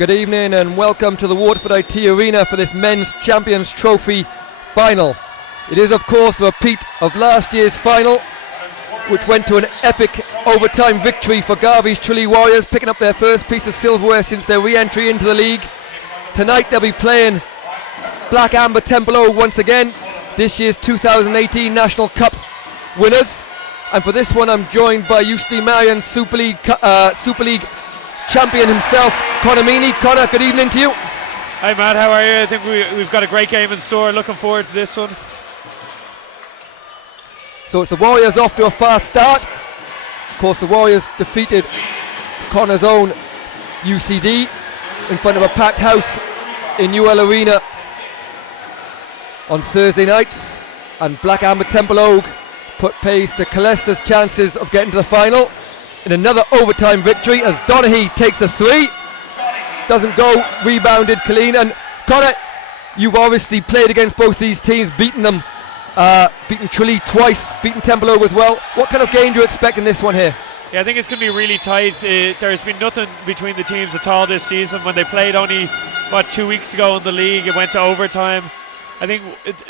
Good evening and welcome to the Waterford IT Arena for this Men's Champions Trophy final. It is of course a repeat of last year's final, which went to an epic overtime victory for Garvey's Tralee Warriors, picking up their first piece of silverware since their re-entry into the league. Tonight they'll be playing Black Amber Templeogue once again, this year's 2018 National Cup winners. And for this one I'm joined by UC Marion's Super League champion himself, Conor Meaney. Conor, good evening to you. Hi Matt, how are you? I think we've got a great game in store. Looking forward to this one. So it's the Warriors off to a fast start. Of course the Warriors defeated Conor's own UCD in front of a packed house in UL Arena on Thursday night, and Black Amber Templeogue put pace to Collester's chances of getting to the final in another overtime victory as Donaghy takes a three. Doesn't go, rebounded clean. And Conor, you've obviously played against both these teams, beaten them, beaten Tralee twice, beaten Templeogue as well. What kind of game do you expect in this one here? Yeah, I think it's going to be really tight. There's been nothing between the teams at all this season. When they played only, 2 weeks ago in the league, it went to overtime. I think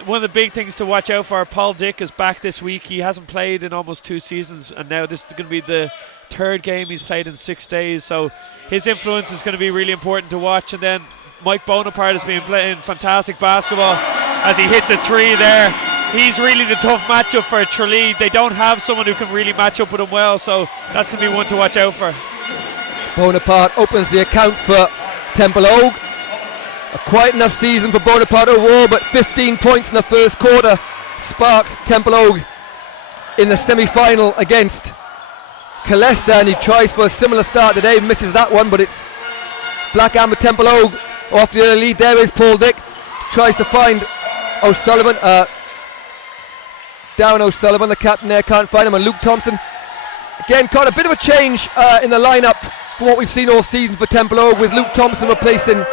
one of the big things to watch out for, Paul Dick is back this week. He hasn't played in almost 2 seasons, and now this is going to be the third game he's played in 6 days. So his influence is going to be really important to watch. And then Mike Bonaparte has been playing fantastic basketball as he hits a three there. He's really the tough matchup for Tralee. They don't have someone who can really match up with him well, so that's going to be one to watch out for. Bonaparte opens the account for Templeogue. A quiet enough season for Bonaparte overall, but 15 points in the first quarter sparked Templeogue in the semi-final against Collester, and he tries for a similar start today, misses that one, but it's Black Amber Templeogue off the early lead. There is Paul Dick, tries to find O'Sullivan, Darren O'Sullivan, the captain there, can't find him, and Luke Thompson. Again, caught a bit of a change in the lineup from what we've seen all season for Templeogue, with Luke Thompson replacing.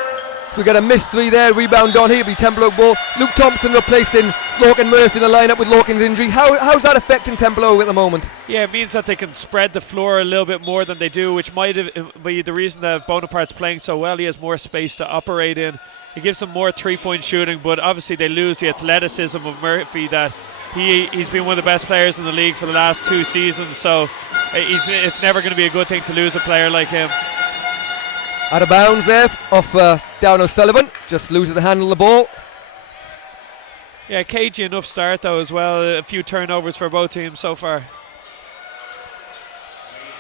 We got a missed three there, rebound on here, be Templeogue ball. Luke Thompson replacing Lorcan Murphy in the lineup with Lorcan's injury. How's that affecting Templeogue at the moment? Yeah, it means that they can spread the floor a little bit more than they do, which might be the reason that Bonaparte's playing so well. He has more space to operate in. It gives them more three-point shooting, but obviously they lose the athleticism of Murphy, that he's been one of the best players in the league for the last 2 seasons, so it's never going to be a good thing to lose a player like him. Out of bounds there off Darren O'Sullivan, just loses the handle of the ball. Yeah, cagey enough start though as well. A few turnovers for both teams so far.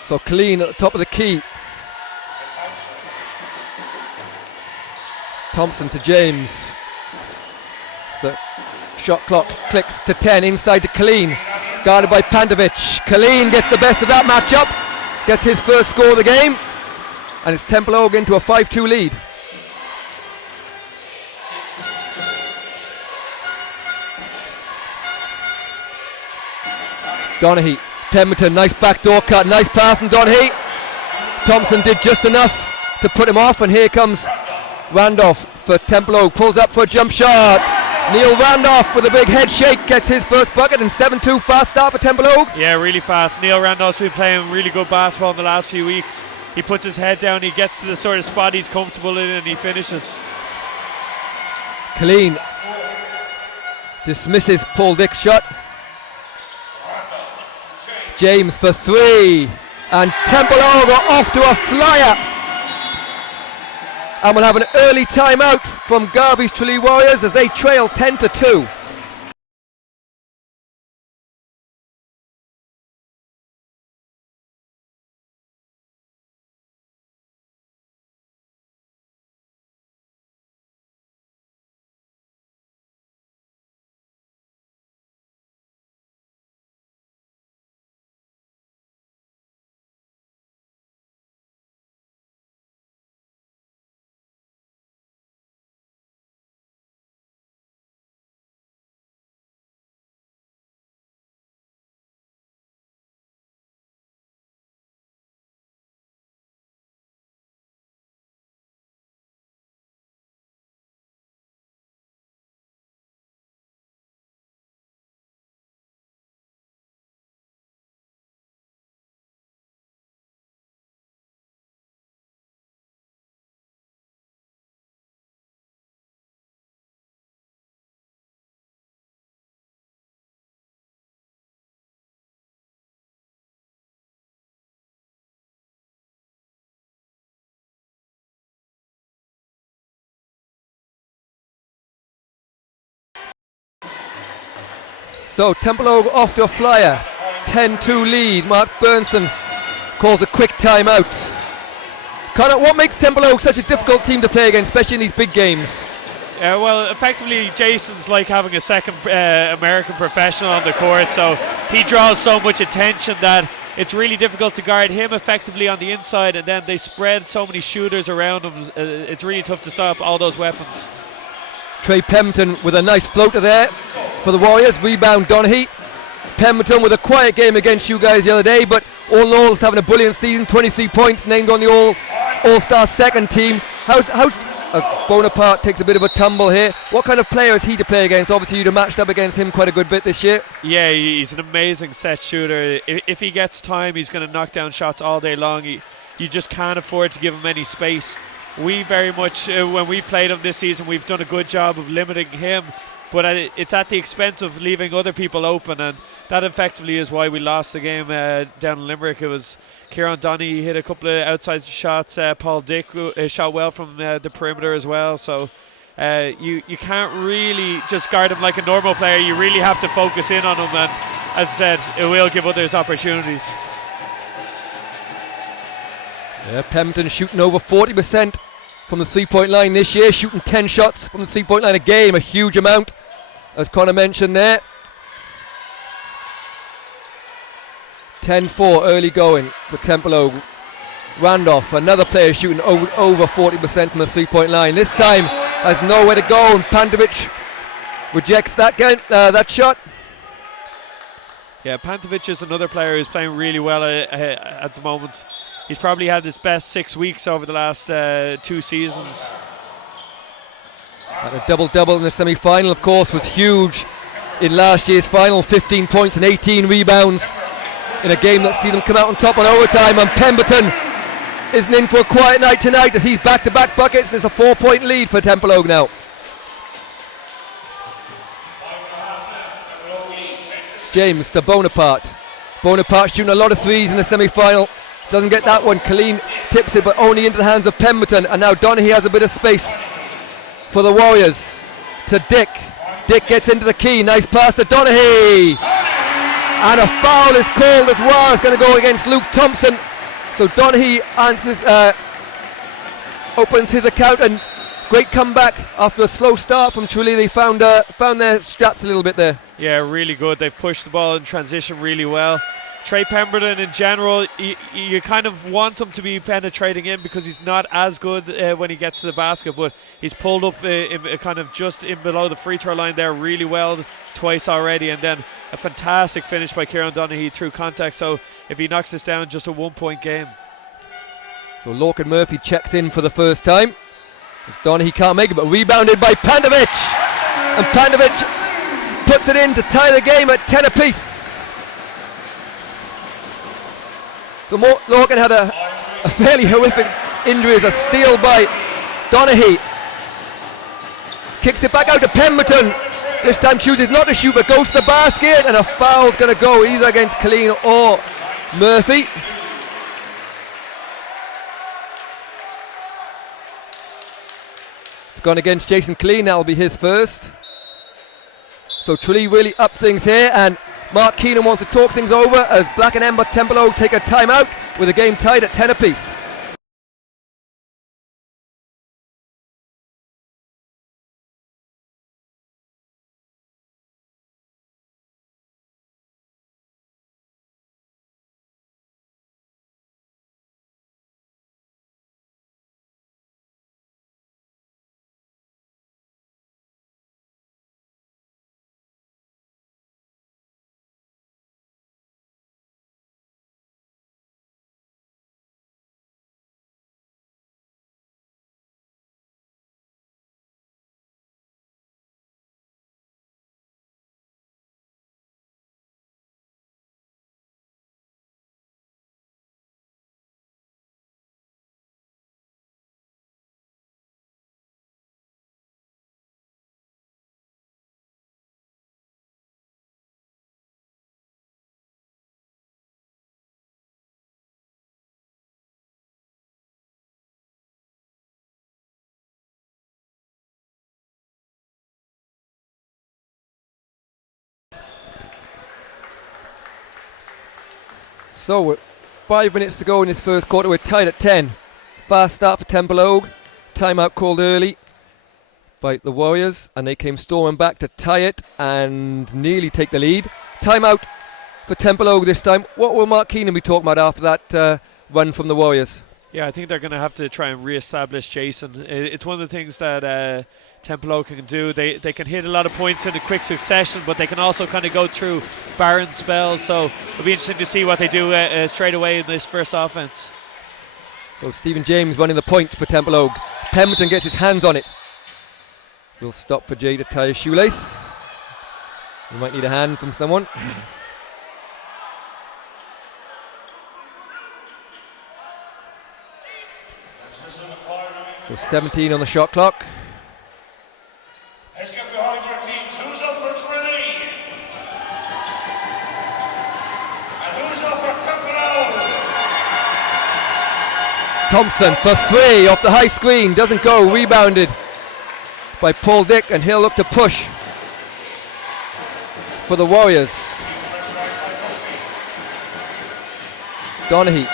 So clean at the top of the key. Thompson to James. So shot clock clicks to 10, inside to Colleen, guarded by Pantovic. Colleen gets the best of that matchup, gets his first score of the game, and it's Templeogue into a 5-2 lead. Donaghy, Pemberton, nice backdoor cut, nice pass from Donaghy. Thompson did just enough to put him off, and here comes Randolph for Templeogue, pulls up for a jump shot. Neil Randolph with a big head shake gets his first bucket, and 7-2 fast start for Templeogue. Yeah, really fast. Neil Randolph's been playing really good basketball in the last few weeks. He puts his head down, he gets to the sort of spot he's comfortable in, and he finishes. Colleen dismisses Paul Dick's shot. James for three, and Templeogue are off to a flyer. And we'll have an early timeout from Garvey's Tralee Warriors as they trail 10-2. So Templeogue off to a flyer. 10-2 lead. Mark Burnson calls a quick timeout. Connor, what makes Templeogue such a difficult team to play against, especially in these big games? Well, effectively, Jason's like having a second American professional on the court, so he draws so much attention that it's really difficult to guard him effectively on the inside, and then they spread so many shooters around him. It's really tough to stop all those weapons. Trey Pemberton with a nice floater there for the Warriors. Rebound Donaghy. Pemberton with a quiet game against you guys the other day, but all in all, is having a brilliant season. 23 points, named on the All-Star second team. How's Bonaparte takes a bit of a tumble here. What kind of player is he to play against? Obviously, you'd have matched up against him quite a good bit this year. Yeah, he's an amazing set shooter. If he gets time, he's going to knock down shots all day long. You just can't afford to give him any space. We very much, when we played him this season, we've done a good job of limiting him, but it's at the expense of leaving other people open, and that effectively is why we lost the game down in Limerick. It was Kieran Donaghy hit a couple of outside shots. Paul Dick shot well from the perimeter as well. So you can't really just guard him like a normal player. You really have to focus in on him, and as I said, it will give others opportunities. Yeah, Pemberton shooting over 40% from the three-point line this year, shooting 10 shots from the three-point line a game, a huge amount, as Connor mentioned there. 10-4 early going for Templeogue. Randolph, another player shooting over 40% from the three-point line. This time has nowhere to go, and Pantovic rejects that shot. Yeah, Pantovic is another player who's playing really well at the moment. He's probably had his best 6 weeks over the last 2 seasons. And a double-double in the semi-final, of course, was huge in last year's final. 15 points and 18 rebounds in a game that see them come out on top on overtime. And Pemberton isn't in for a quiet night tonight as he's back-to-back buckets. There's a 4-point lead for Templeogue now. James to Bonaparte. Bonaparte shooting a lot of threes in the semi-final. Doesn't get that one. Colleen tips it, but only into the hands of Pemberton. And now Donaghy has a bit of space for the Warriors. To Dick. Dick gets into the key. Nice pass to Donaghy. And a foul is called as well. It's going to go against Luke Thompson. So Donaghy opens his account, and great comeback after a slow start from Tralee. They found their straps a little bit there. Yeah, really good. They've pushed the ball in transition really well. Trey Pemberton in general, you kind of want him to be penetrating in because he's not as good when he gets to the basket, but he's pulled up kind of just in below the free throw line there really well twice already, and then a fantastic finish by Kieran Donaghy through contact. So if he knocks this down, just a 1-point game. So Lorcan Murphy checks in for the first time as Donaghy can't make it, but rebounded by Pantovic, and Pantovic puts it in to tie the game at 10 apiece. So Lorcan had a fairly horrific injury as a steal by Donaghy. Kicks it back out to Pemberton. This time chooses not to shoot, but goes to the basket, and a foul's going to go either against Colleen or Murphy. It's gone against Jason Colleen. That'll be his first. So Tralee really up things here, and Mark Keenan wants to talk things over as Black and Ember Templeogue take a timeout with the game tied at 10 apiece. So, with 5 minutes to go in this first quarter, we're tied at 10. Fast start for Templeogue. Timeout called early by the Warriors, and they came storming back to tie it and nearly take the lead. Timeout for Templeogue this time. What will Mark Keenan be talking about after that run from the Warriors? Yeah, I think they're going to have to try and re-establish Jason. It's one of the things that Templeogue can do. They can hit a lot of points in a quick succession, but they can also kind of go through barren spells. So it'll be interesting to see what they do straight away in this first offense. So Stephen James running the point for Templeogue. Pemberton gets his hands on it. We'll stop for Jay to tie his shoelace. You might need a hand from someone. So 17 on the shot clock. Let's get behind your teams. Who's up for Tralee? And who's up for Templeogue? Thompson for 3 off the high screen. Doesn't go. Rebounded by Paul Dick, and he'll look to push for the Warriors. Donaghy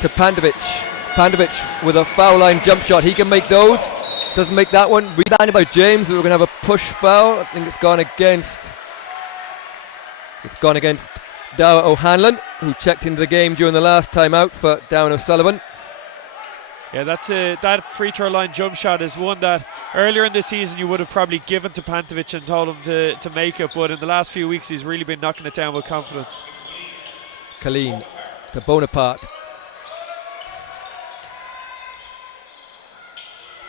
to Pantovic. Pantovic with a foul line jump shot. He can make those. Doesn't make that one. Rebounded by James. We're going to have a push foul. I think it's gone against Darragh O'Hanlon, who checked into the game during the last timeout for Darren O'Sullivan. Yeah, that free throw line jump shot is one that earlier in the season you would have probably given to Pantovic and told him to make it, but in the last few weeks he's really been knocking it down with confidence. Colleen to Bonaparte.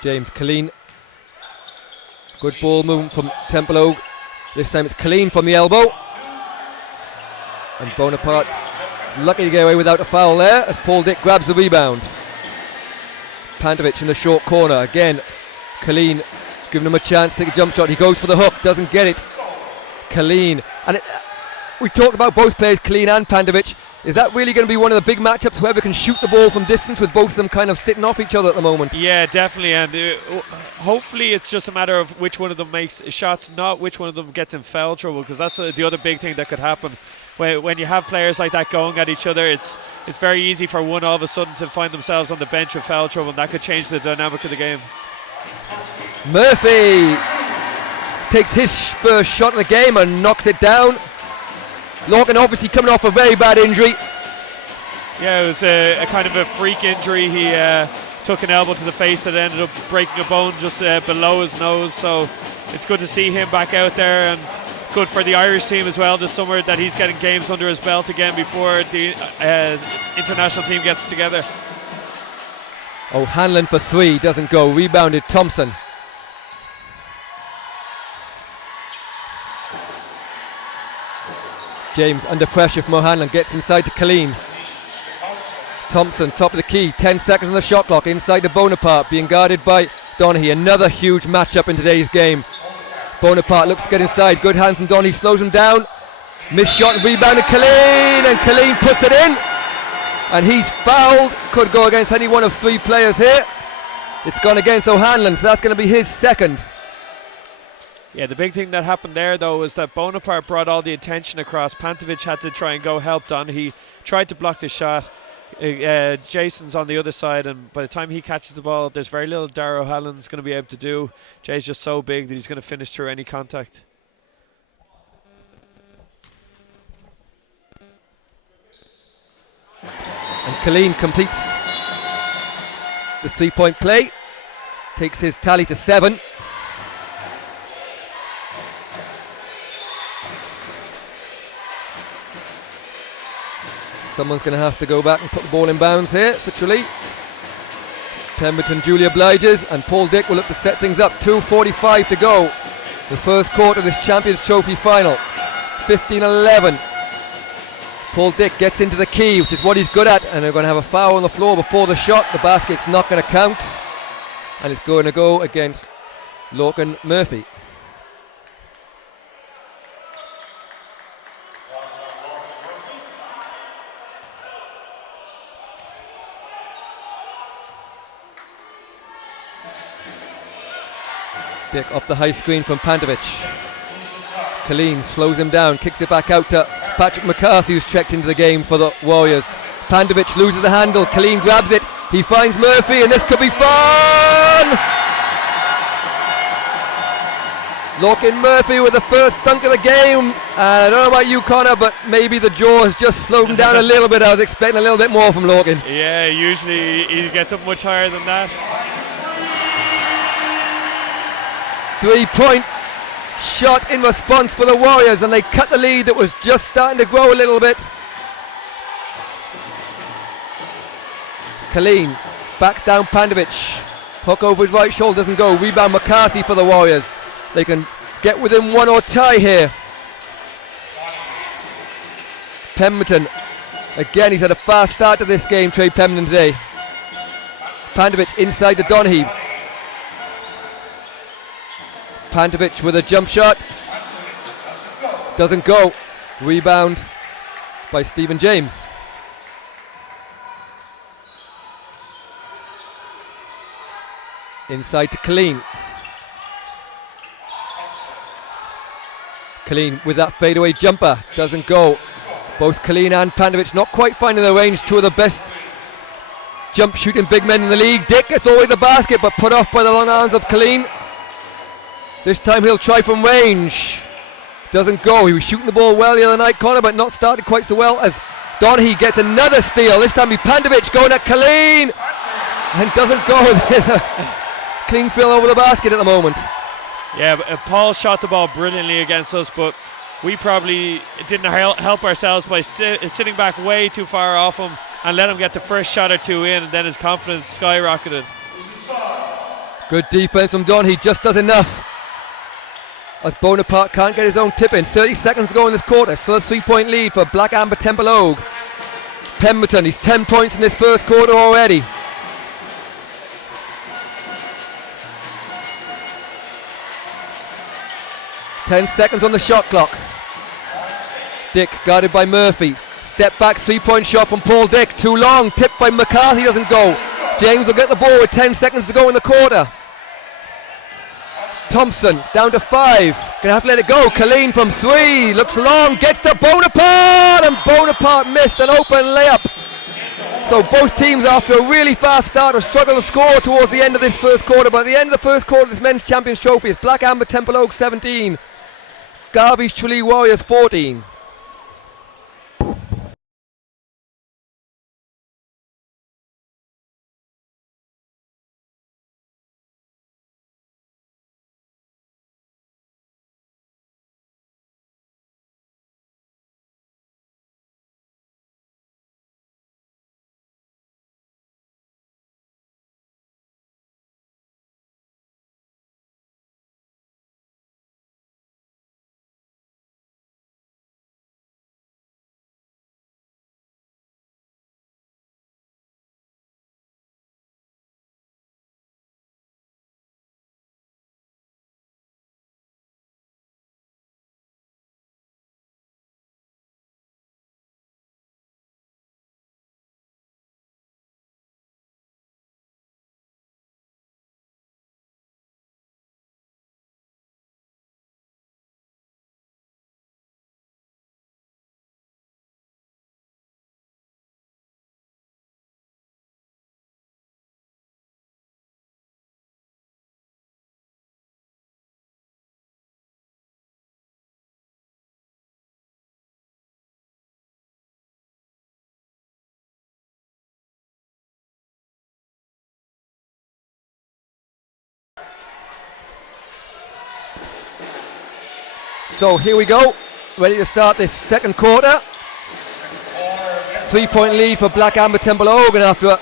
James Colleen. Good ball movement from Templeogue. This time it's Colleen from the elbow. And Bonaparte is lucky to get away without a foul there as Paul Dick grabs the rebound. Pantovic in the short corner. Again, Colleen giving him a chance to take a jump shot. He goes for the hook, doesn't get it. Colleen. And we talked about both players, Colleen and Pantovic. Is that really going to be one of the big matchups? Whoever can shoot the ball from distance, with both of them kind of sitting off each other at the moment. Yeah, definitely. And hopefully it's just a matter of which one of them makes shots, not which one of them gets in foul trouble, because that's the other big thing that could happen. When you have players like that going at each other, it's very easy for one all of a sudden to find themselves on the bench with foul trouble, and that could change the dynamic of the game. Murphy takes his first shot of the game and knocks it down. Lorcan obviously coming off a very bad injury. Yeah, it was a kind of a freak injury. He took an elbow to the face that ended up breaking a bone just below his nose, so it's good to see him back out there, and good for the Irish team as well this summer that he's getting games under his belt again before the international team gets together. O'Hanlon for 3, doesn't go. Rebounded Thompson. James under pressure from O'Hanlon, gets inside to Colleen. Thompson, top of the key, 10 seconds on the shot clock, inside to Bonaparte, being guarded by Donaghy. Another huge matchup in today's game. Bonaparte looks to get inside, good hands from Donaghy, slows him down. Missed shot and rebounded Colleen, and Colleen puts it in. And he's fouled, could go against any one of 3 players here. It's gone against O'Hanlon, so that's going to be his second. Yeah, the big thing that happened there, though, was that Bonaparte brought all the attention across. Pantovic had to try and go help Donaghy. Tried to block the shot. Jason's on the other side, and by the time he catches the ball, there's very little Darragh O'Hanlon's going to be able to do. Jay's just so big that he's going to finish through any contact. And Colleen completes the 3-point play. Takes his tally to 7. Someone's going to have to go back and put the ball in bounds here for Tralee. Pemberton duly obliges, and Paul Dick will look to set things up. 2:45 to go. The first quarter of this Champions Trophy final. 15-11. Paul Dick gets into the key, which is what he's good at, and they're going to have a foul on the floor before the shot. The basket's not going to count, and it's going to go against Lorcan Murphy. Dick off the high screen from Pantovic. Colleen slows him down, kicks it back out to Patrick McCarthy, who's checked into the game for the Warriors. Pantovic loses the handle. Colleen grabs it. He finds Murphy, and this could be fun! Larkin Murphy with the first dunk of the game. And I don't know about you, Connor, but maybe the jaw has just slowed him down a little bit. I was expecting a little bit more from Larkin. Yeah, usually he gets up much higher than that. 3-point shot in response for the Warriors, and they cut the lead that was just starting to grow a little bit. Colleen backs down Pantovic. Hook over his right shoulder, doesn't go. Rebound McCarthy for the Warriors. They can get within one or tie here. Pemberton. Again, he's had a fast start to this game, Trey Pemberton today. Pantovic inside to Donaghy. Pantovic with a jump shot. Doesn't go. Rebound by Stephen James. Inside to Colleen. Colleen with that fadeaway jumper. Doesn't go. Both Colleen and Pantovic not quite finding their range. Two of the best jump shooting big men in the league. Dick gets away the basket, but put off by the long arms of Colleen. This time he'll try from range. Doesn't go. He was shooting the ball well the other night, Connor, but not started quite so well as Donaghy gets another steal. This time Pantovic going at Colleen and doesn't go. There's a clean fill over the basket at the moment. Yeah, but Paul shot the ball brilliantly against us, but we probably didn't help ourselves by sitting back way too far off him and let him get the first shot or two in, and then his confidence skyrocketed. Good defense from Donaghy, just does enough. As Bonaparte can't get his own tip in. 30 seconds to go in this quarter. Still a 3-point lead for Black Amber Templeogue. Pemberton, he's 10 points in this first quarter already. Ten seconds on the shot clock. Dick guarded by Murphy. Step back 3-point shot from Paul Dick. Too long. Tipped by McCarthy, doesn't go. James will get the ball with 10 seconds to go in the quarter. Thompson down to 5. Gonna have to let it go. Colleen from 3. Looks long. Gets to Bonaparte. And Bonaparte missed an open layup. So both teams, after a really fast start, have struggled to score towards the end of this first quarter. But at the end of the first quarter, this men's champions trophy is Black Amber Templeogue 17. Garvey's Tralee Warriors 14. So here we go, ready to start this second quarter. 3-point lead for Black Amber Templeogue, and after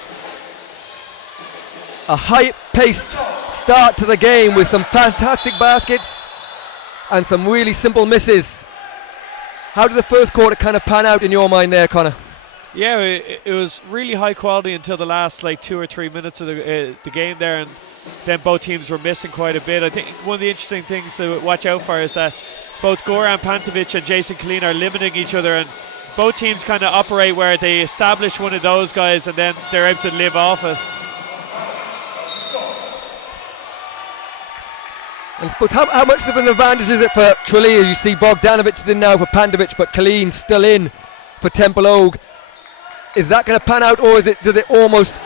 a high-paced start to the game with some fantastic baskets and some really simple misses. How did the first quarter kind of pan out in your mind there, Connor? Yeah, it was really high quality until the last 2 or 3 minutes of the game there, and then both teams were missing quite a bit. I think one of the interesting things to watch out for is that both Goran Pantovic and Jason Colleen are limiting each other, and both teams kind of operate where they establish one of those guys and then they're able to live off it. And I suppose how much of an advantage is it for Tralee? As you see, Bogdanovic is in now for Pantovic, but Killeen's still in for Templeogue. Is that going to pan out, or does it almost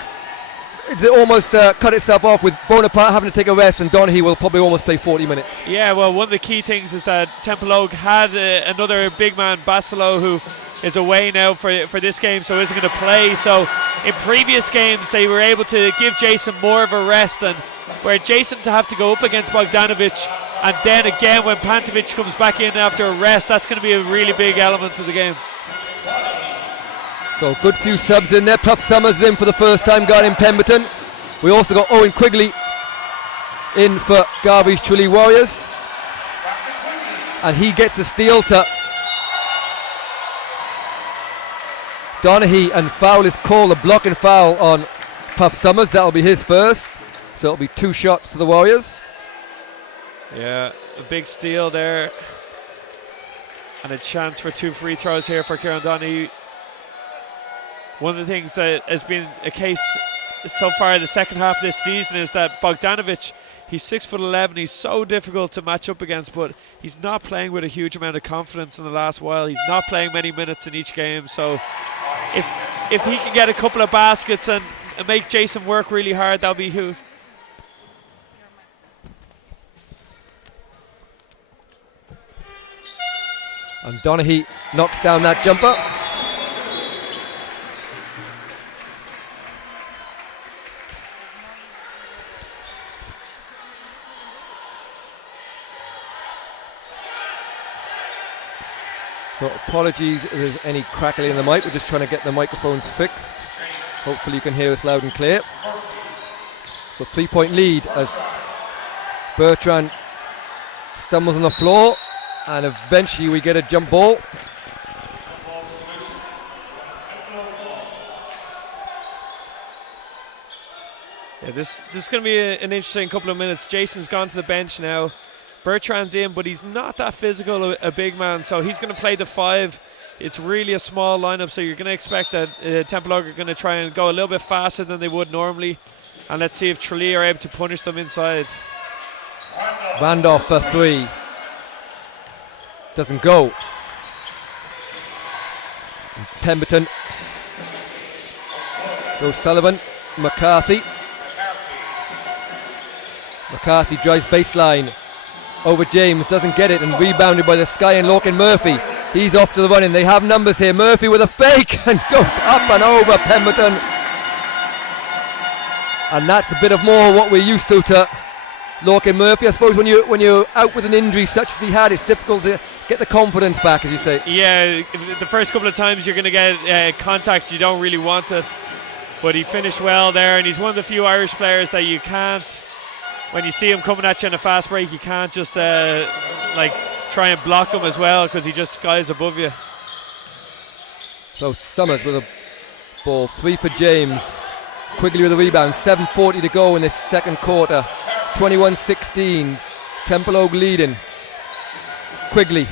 cut itself off with Bonaparte having to take a rest, and Donaghy will probably almost play 40 minutes? Yeah, well, one of the key things is that Templeogue had another big man, Basilo, who is away now for this game, so isn't going to play. So in previous games, they were able to give Jason more of a rest, and where Jason to have to go up against Bogdanovic, and then again when Pantovic comes back in after a rest, that's going to be a really big element of the game. So good few subs in there. Puff Summers in for the first time guarding Pemberton. We also got Owen Quigley in for Garvey's Tralee Warriors, and he gets a steal to Donaghy, and foul is called, a blocking foul on Puff Summers. That'll be his first, so it'll be 2 shots to the Warriors. Yeah, a big steal there, and a chance for 2 free throws here for Kieran Donaghy. One of the things that has been a case so far in the second half of this season is that Bogdanovic, he's 6'11", he's so difficult to match up against, but he's not playing with a huge amount of confidence in the last while. He's not playing many minutes in each game, so if he can get a couple of baskets and make Jason work really hard, that'll be huge. And Donaghy knocks down that jumper. So apologies if there's any crackling in the mic. We're just trying to get the microphones fixed. Hopefully you can hear us loud and clear. So 3-point lead as Bertrand stumbles on the floor, and eventually we get a jump ball. Yeah, this is going to be an interesting couple of minutes. Jason's gone to the bench now. Bertrand's in, but he's not that physical, a big man, so he's going to play the 5. It's really a small lineup, so you're going to expect that Templeogue are going to try and go a little bit faster than they would normally, and let's see if Tralee are able to punish them inside. Randolph for 3. Doesn't go. And Pemberton. O'Sullivan. McCarthy. McCarthy drives baseline over James, doesn't get it, and rebounded by the Sky and Lorcan Murphy. He's off to the run-in. They have numbers here. Murphy with a fake and goes up and over Pemberton. And that's a bit of more what we're used to Lorcan Murphy. I suppose when you're out with an injury such as he had, it's difficult to get the confidence back, as you say. Yeah, the first couple of times you're going to get contact, you don't really want it. But he finished well there, and he's one of the few Irish players that you can't, when you see him coming at you in a fast break, you can't just try and block him as well, because he just skies above you. So Summers with a ball, 3 for James. Quigley with a rebound, 7:40 to go in this second quarter. 21-16, Templeogue leading. Quigley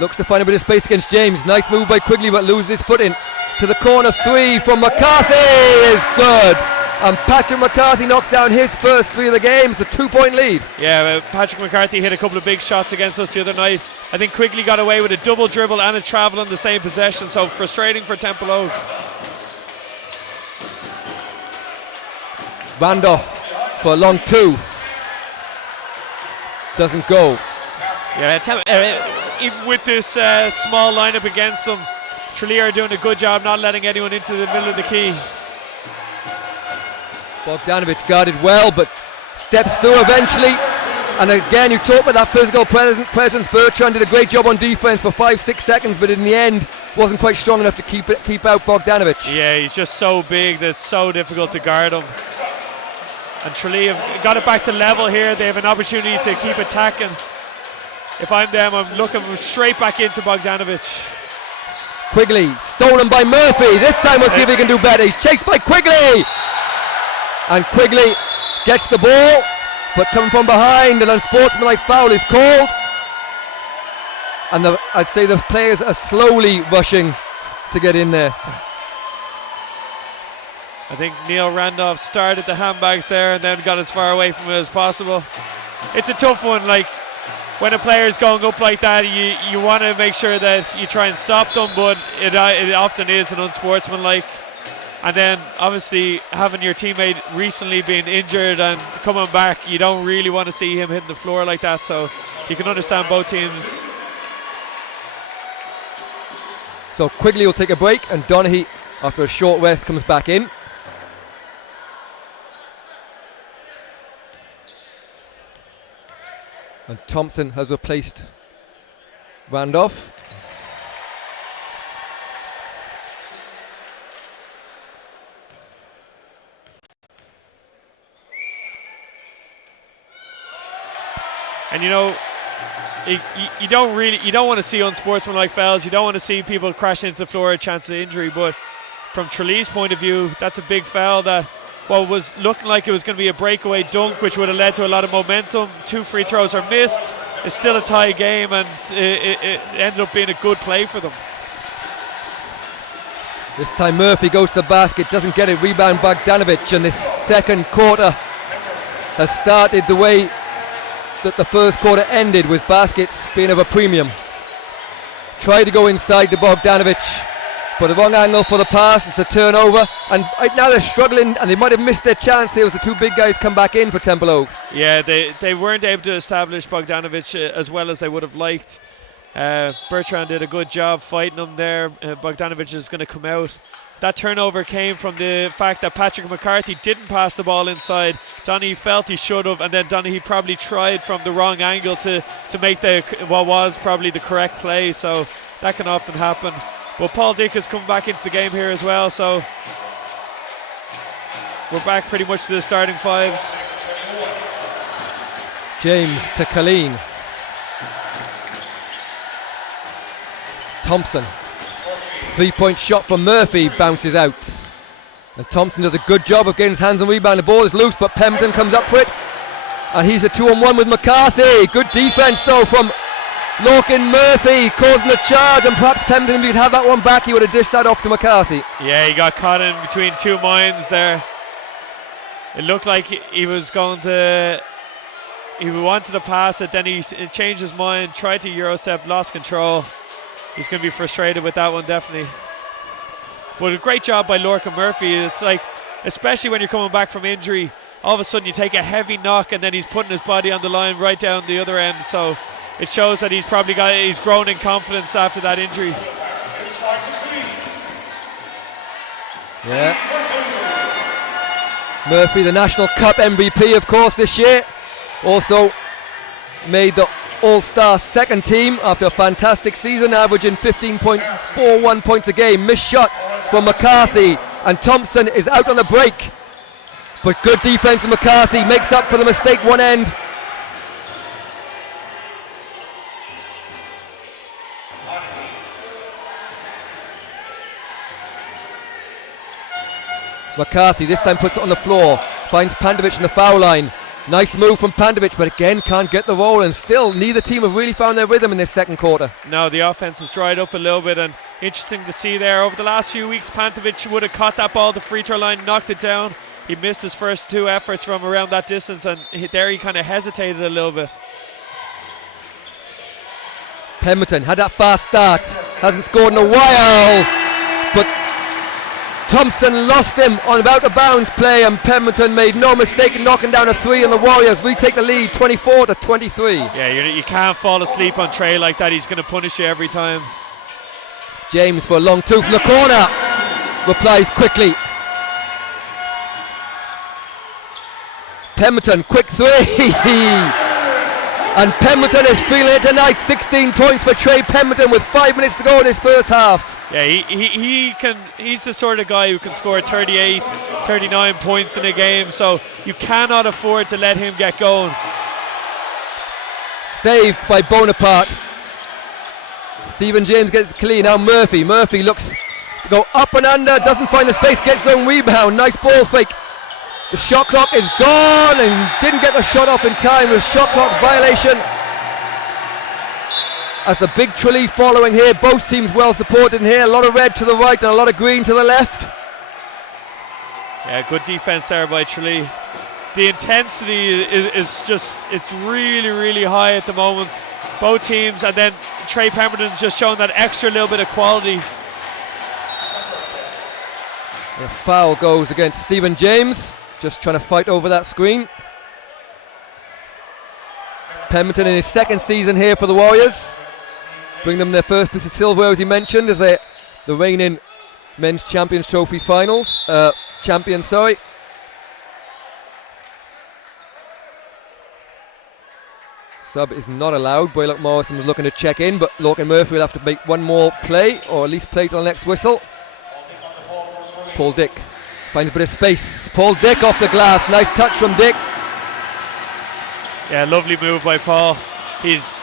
looks to find a bit of space against James. Nice move by Quigley, but loses his footing. To the corner 3 from McCarthy is good. And Patrick McCarthy knocks down his first 3 of the game. It's a 2-point lead. Yeah, Patrick McCarthy hit a couple of big shots against us the other night. I think Quigley got away with a double dribble and a travel in the same possession, so frustrating for Templeogue. Randolph for a long 2. Doesn't go. Yeah, even with this small lineup against them, Tralee are doing a good job not letting anyone into the middle of the key. Bogdanovic guarded well, but steps through eventually. And again, you talk about that physical presence. Bertrand did a great job on defense for 5-6 seconds, but in the end wasn't quite strong enough to keep out Bogdanovic. Yeah, he's just so big that it's so difficult to guard him. And Tralee have got it back to level here. They have an opportunity to keep attacking. If I'm them, I'm looking straight back into Bogdanovic. Quigley, stolen by Murphy. This time we'll see if he can do better. He's chased by Quigley. And Quigley gets the ball, but coming from behind, an unsportsmanlike foul is called. And I'd say the players are slowly rushing to get in there. I think Neil Randolph started the handbags there and then got as far away from it as possible. it's a tough one. Like when a player's going up like that, you want to make sure that you try and stop them, but it often is an unsportsmanlike. And then obviously having your teammate recently being injured and coming back, you don't really want to see him hitting the floor like that. So you can understand both teams. So Quigley will take a break, and Donaghy, after a short rest, comes back in. And Thompson has replaced Randolph. And you know, you don't want to see unsportsmanlike fouls. You don't want to see people crash into the floor, a chance of injury. But from Tralee's point of view, that's a big foul that was looking like it was going to be a breakaway dunk, which would have led to a lot of momentum. 2 free throws are missed. It's still a tie game, and it ended up being a good play for them. This time Murphy goes to the basket, doesn't get it. Rebound Bogdanovic, and this second quarter has started the way that the first quarter ended, with baskets being of a premium. Tried to go inside to Bogdanovic, but the wrong angle for the pass. It's a turnover, and right now they're struggling, and they might have missed their chance here as the 2 big guys come back in for Templeogue. Yeah, they weren't able to establish Bogdanovic as well as they would have liked. Bertrand did a good job fighting him there. Bogdanovic is going to come out. That turnover came from the fact that Patrick McCarthy didn't pass the ball inside. Donaghy felt he should have, and then Donaghy probably tried from the wrong angle to make what was probably the correct play, so that can often happen. But Paul Dick has come back into the game here as well, so we're back pretty much to the starting fives. James to Colleen. Thompson. 3-point shot from Murphy, bounces out. And Thompson does a good job of getting his hands on rebound. The ball is loose, but Pemberton comes up for it. And he's a 2-on-1 with McCarthy. Good defense though from Lorcan. Murphy causing the charge, and perhaps Pemberton, if he'd have that one back, he would have dished that off to McCarthy. Yeah, he got caught in between 2 minds there. It looked like he was going to... He wanted to pass it, then he changed his mind, tried to Eurostep, lost control. He's going to be frustrated with that one, definitely. But a great job by Lorcan Murphy. It's like, especially when you're coming back from injury, all of a sudden you take a heavy knock and then he's putting his body on the line right down the other end. So it shows that he's grown in confidence after that injury. Yeah. Murphy, the National Cup MVP, of course, this year. Also made the All-Star second team after a fantastic season, averaging 15.41 points a game. Missed shot from McCarthy, and Thompson is out on the break. But good defense from McCarthy makes up for the mistake one end. McCarthy this time puts it on the floor, finds Pantovic in the foul line. Nice move from Pantovic, but again can't get the roll, and still neither team have really found their rhythm in this second quarter. No, the offense has dried up a little bit, and interesting to see there. Over the last few weeks, Pantovic would have caught that ball at the free throw line, knocked it down. He missed his first 2 efforts from around that distance, and there he kind of hesitated a little bit. Pemberton had that fast start, hasn't scored in a while, but Thompson lost him on about a bounds play, and Pemberton made no mistake in knocking down a 3, and the Warriors retake the lead 24-23. Yeah, you can't fall asleep on Tralee like that. He's going to punish you every time. James for a long 2 from the corner, replies quickly. Pemberton, quick 3. And Pemberton is feeling it tonight. 16 points for Trey Pemberton with 5 minutes to go in his first half. Yeah, he's the sort of guy who can score 38, 39 points in a game, so you cannot afford to let him get going. Saved by Bonaparte. Stephen James gets clean. Now Murphy looks to go up and under, doesn't find the space, gets his own rebound. Nice ball fake. The shot clock is gone, and didn't get the shot off in time. With shot clock violation. As the big Tralee following here, both teams well supported in here. A lot of red to the right and a lot of green to the left. Yeah, good defense there by Tralee. the intensity is just, it's really, really high at the moment. Both teams, and then Trey Pemberton's just showing that extra little bit of quality. And a foul goes against Stephen James, just trying to fight over that screen. Pemberton in his second season here for the Warriors. Bring them their first piece of silverware, as he mentioned, as the reigning men's Champions Trophy finals. Champions, sorry. Sub is not allowed. Boylock Morrison was looking to check in, but Lorcan Murphy will have to make one more play, or at least play till the next whistle. Paul Dick finds a bit of space. Paul Dick off the glass. Nice touch from Dick. Yeah, lovely move by Paul. He's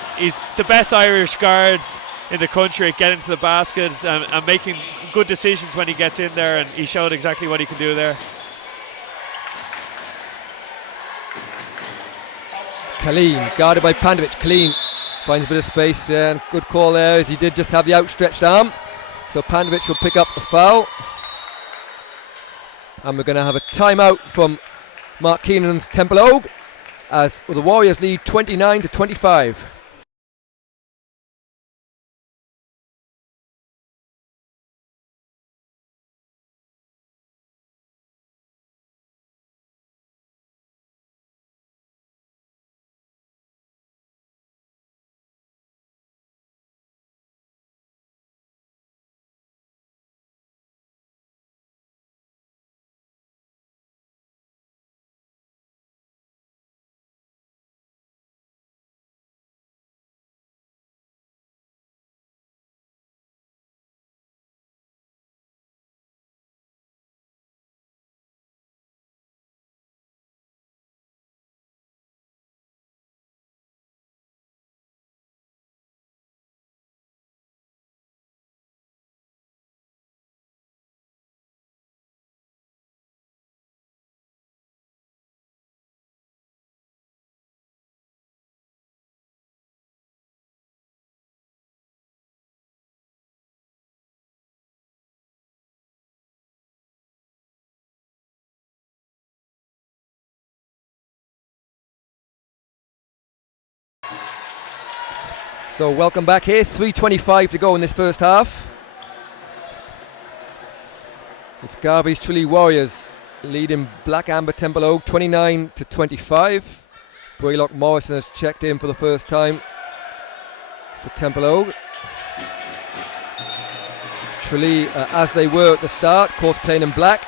the best Irish guard in the country at getting to the basket and making good decisions when he gets in there, and he showed exactly what he can do there. Colleen, guarded by Pandovic. Colleen finds a bit of space there, and good call there, as he did just have the outstretched arm. So Pandovic will pick up the foul. And we're going to have a timeout from Mark Keenan's Templeogue, as the Warriors lead 29-25. So welcome back here, 3:25 to go in this first half. It's Garvey's Tralee Warriors leading Black Amber Templeogue 29-25. Boylock Morrison has checked in for the first time for Templeogue. Tralee, as they were at the start, of course playing in black.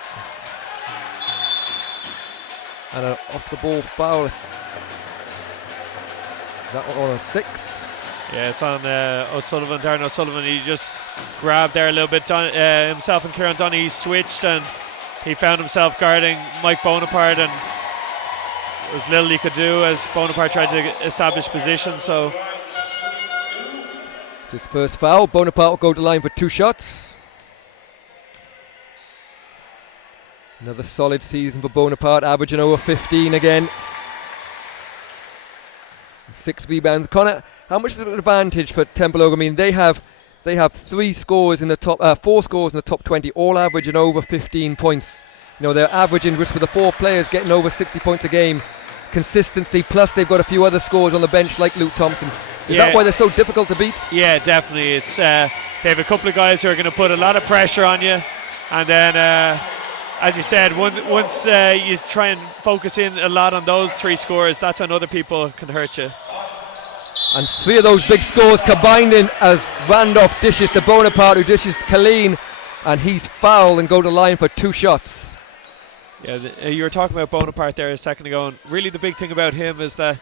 And an off the ball foul. Is that one on 6? Yeah, it's on O'Sullivan, Darren O'Sullivan. He just grabbed there a little bit. Himself and Kieran Donaghy switched, and he found himself guarding Mike Bonaparte, and there was little he could do as Bonaparte tried to establish position. So it's his first foul. Bonaparte will go to the line for 2 shots. Another solid season for Bonaparte, averaging over 15 again. 6 rebounds. Connor, how much is it an advantage for Templeogue? I mean, they have 3 scores in the top, 4 scores in the top 20, all averaging over 15 points. You know, they're averaging just with the 4 players getting over 60 points a game. Consistency, plus they've got a few other scores on the bench like Luke Thompson. Is that why they're so difficult to beat? Yeah, definitely. It's they have a couple of guys who are going to put a lot of pressure on you, and then as you said, once you try and focus in a lot on those 3 scores, that's when other people can hurt you. And 3 of those big scores combined in as Randolph dishes to Bonaparte, who dishes to Colleen, and he's fouled and go to the line for 2 shots. Yeah, you were talking about Bonaparte there a second ago, and really the big thing about him is that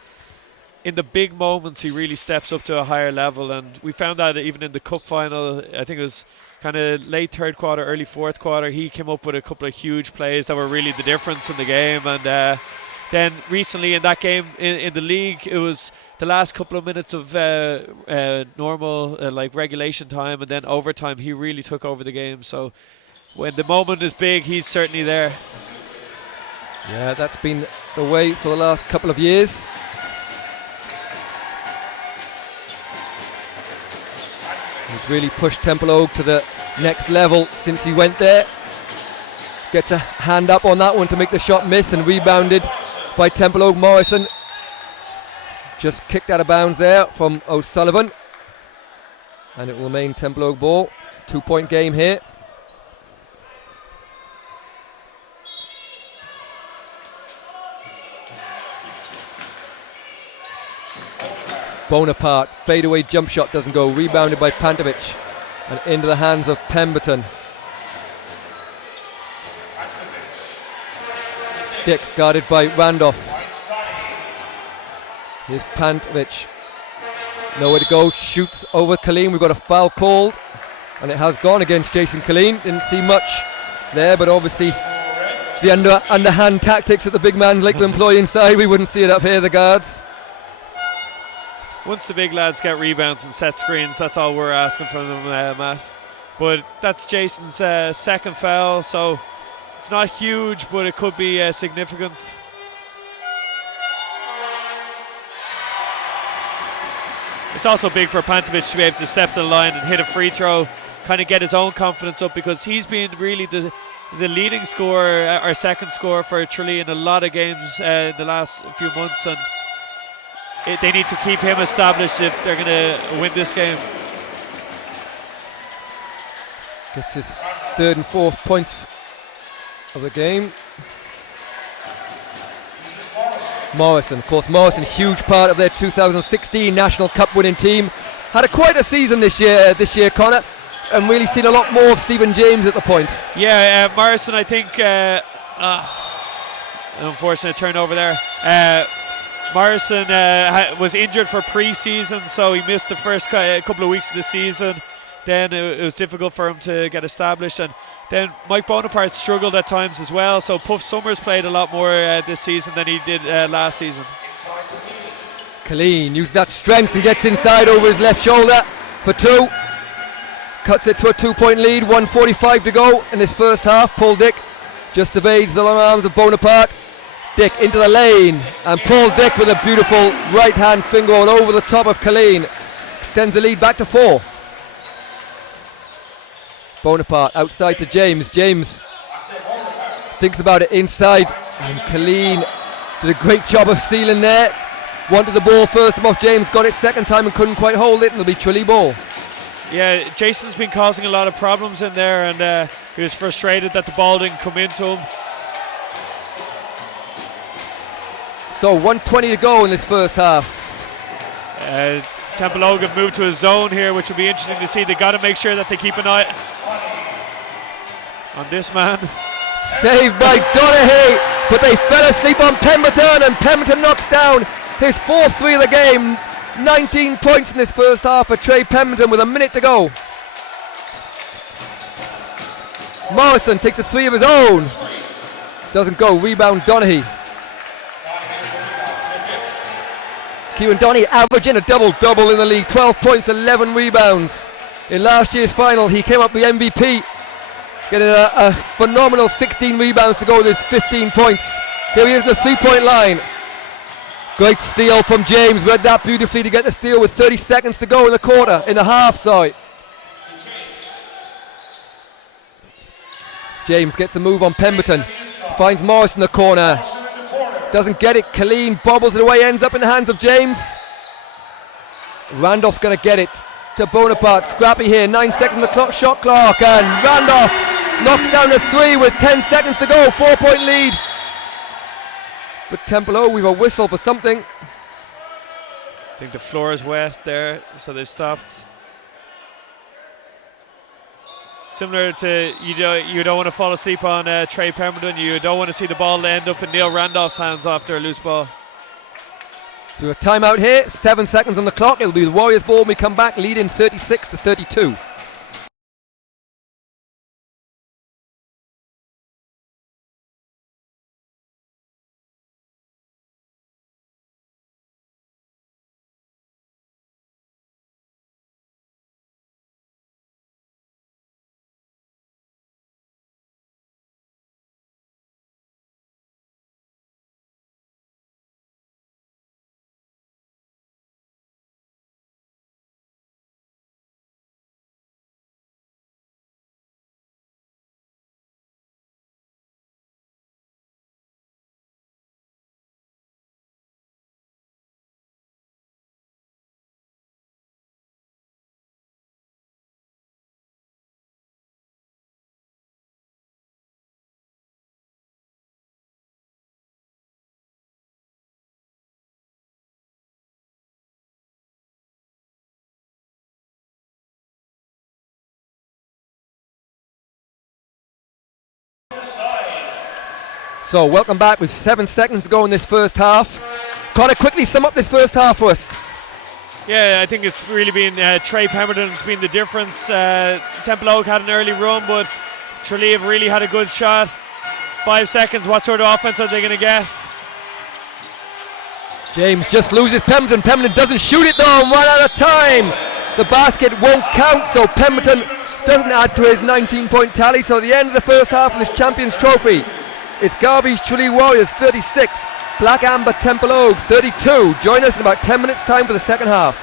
in the big moments he really steps up to a higher level, and we found that even in the cup final. I think it was kind of late 3rd quarter, early 4th quarter, he came up with a couple of huge plays that were really the difference in the game. And then recently in that game in the league, it was the last couple of minutes of normal like regulation time, and then overtime he really took over the game. So when the moment is big, he's certainly there. Yeah, that's been the way for the last couple of years. He's really pushed Templeogue to the next level since he went there. Gets a hand up on that one to make the shot miss, and rebounded by Templeogue. Morrison just kicked out of bounds there from O'Sullivan, and it will remain Templeogue ball. It's a 2-point game here. Bonaparte, fadeaway jump shot doesn't go, rebounded by Pantovic and into the hands of Pemberton. Dick guarded by Randolph. Here's Pantovic, nowhere to go, shoots over Colleen. We've got a foul called, and it has gone against Jason Colleen. Didn't see much there, but obviously the underhand tactics that the big man's like to employ inside, we wouldn't see it up here, the guards. Once the big lads get rebounds and set screens, that's all we're asking from them, Matt. But that's Jason's second foul, so it's not huge, but it could be significant. It's also big for Pantovic to be able to step to the line and hit a free throw, kind of get his own confidence up, because he's been really the leading scorer, our second scorer for Tralee in a lot of games in the last few months, and they need to keep him established if they're going to win this game. Gets his third and fourth points of the game. Morrison, of course, huge part of their 2016 National Cup winning team. Had quite a season this year, Connor, and really seen a lot more of Stephen James at the point. Yeah, Morrison, I think, unfortunate turnover there. Morrison was injured for pre-season, so he missed the first couple of weeks of the season. Then it was difficult for him to get established, and then Mike Bonaparte struggled at times as well, so Puff Summers played a lot more this season than he did last season. Colleen uses that strength and gets inside over his left shoulder for two. Cuts it to a 2-point lead, 1:45 to go in this first half. Paul Dick just evades the long arms of Bonaparte. Dick into the lane, and Paul Dick with a beautiful right hand finger all over the top of Colleen. Extends the lead back to 4. Bonaparte outside to James. James thinks about it inside, and Colleen did a great job of sealing there. Wanted the ball first time off James, got it second time and couldn't quite hold it, and it'll be Tralee ball. Yeah, Jason's been causing a lot of problems in there, and he was frustrated that the ball didn't come into him. So 1:20 to go in this first half. Templeogue have moved to a zone here, which will be interesting to see. They got to make sure that they keep an eye on this man. Saved by Donaghy, but they fell asleep on Pemberton, and Pemberton knocks down his fourth three of the game. 19 points in this first half for Trey Pemberton with a minute to go. Morrison takes a three of his own. Doesn't go, rebound Donaghy. Kieran Donaghy averaging a double-double in the league, 12 points, 11 rebounds. In last year's final, he came up with MVP, getting a phenomenal 16 rebounds to go with his 15 points. Here he is in the 3-point line. Great steal from James, read that beautifully to get the steal with 30 seconds to go in the half, sorry. James gets the move on Pemberton, finds Morris in the corner. Doesn't get it, Colleen bobbles it away, ends up in the hands of James. Randolph's going to get it to Bonaparte, scrappy here, 9 seconds on the clock, shot clock, and Randolph knocks down the 3 with 10 seconds to go, 4-point lead. But Templeogue, we've a whistle for something. I think the floor is wet there, so they've stopped. Similar to, you don't want to fall asleep on Trey Pemberton. You don't want to see the ball end up in Neil Randolph's hands after a loose ball. So a timeout here, 7 seconds on the clock. It'll be the Warriors ball when we come back, leading 36-32. So welcome back with 7 seconds to go in this first half. Connor, quickly sum up this first half for us. Yeah, I think it's really been Trey Pemberton's been the difference. Templeogue had an early run, but Tralee have really had a good shot. 5 seconds, what sort of offense are they going to get? James just loses Pemberton. Pemberton doesn't shoot it though and run out of time. The basket won't count, so Pemberton doesn't add to his 19-point tally. So at the end of the first half of this Champions Trophy, it's Garvey's Tralee Warriors 36, Black Amber Templeogue 32. Join us in about 10 minutes time for the second half.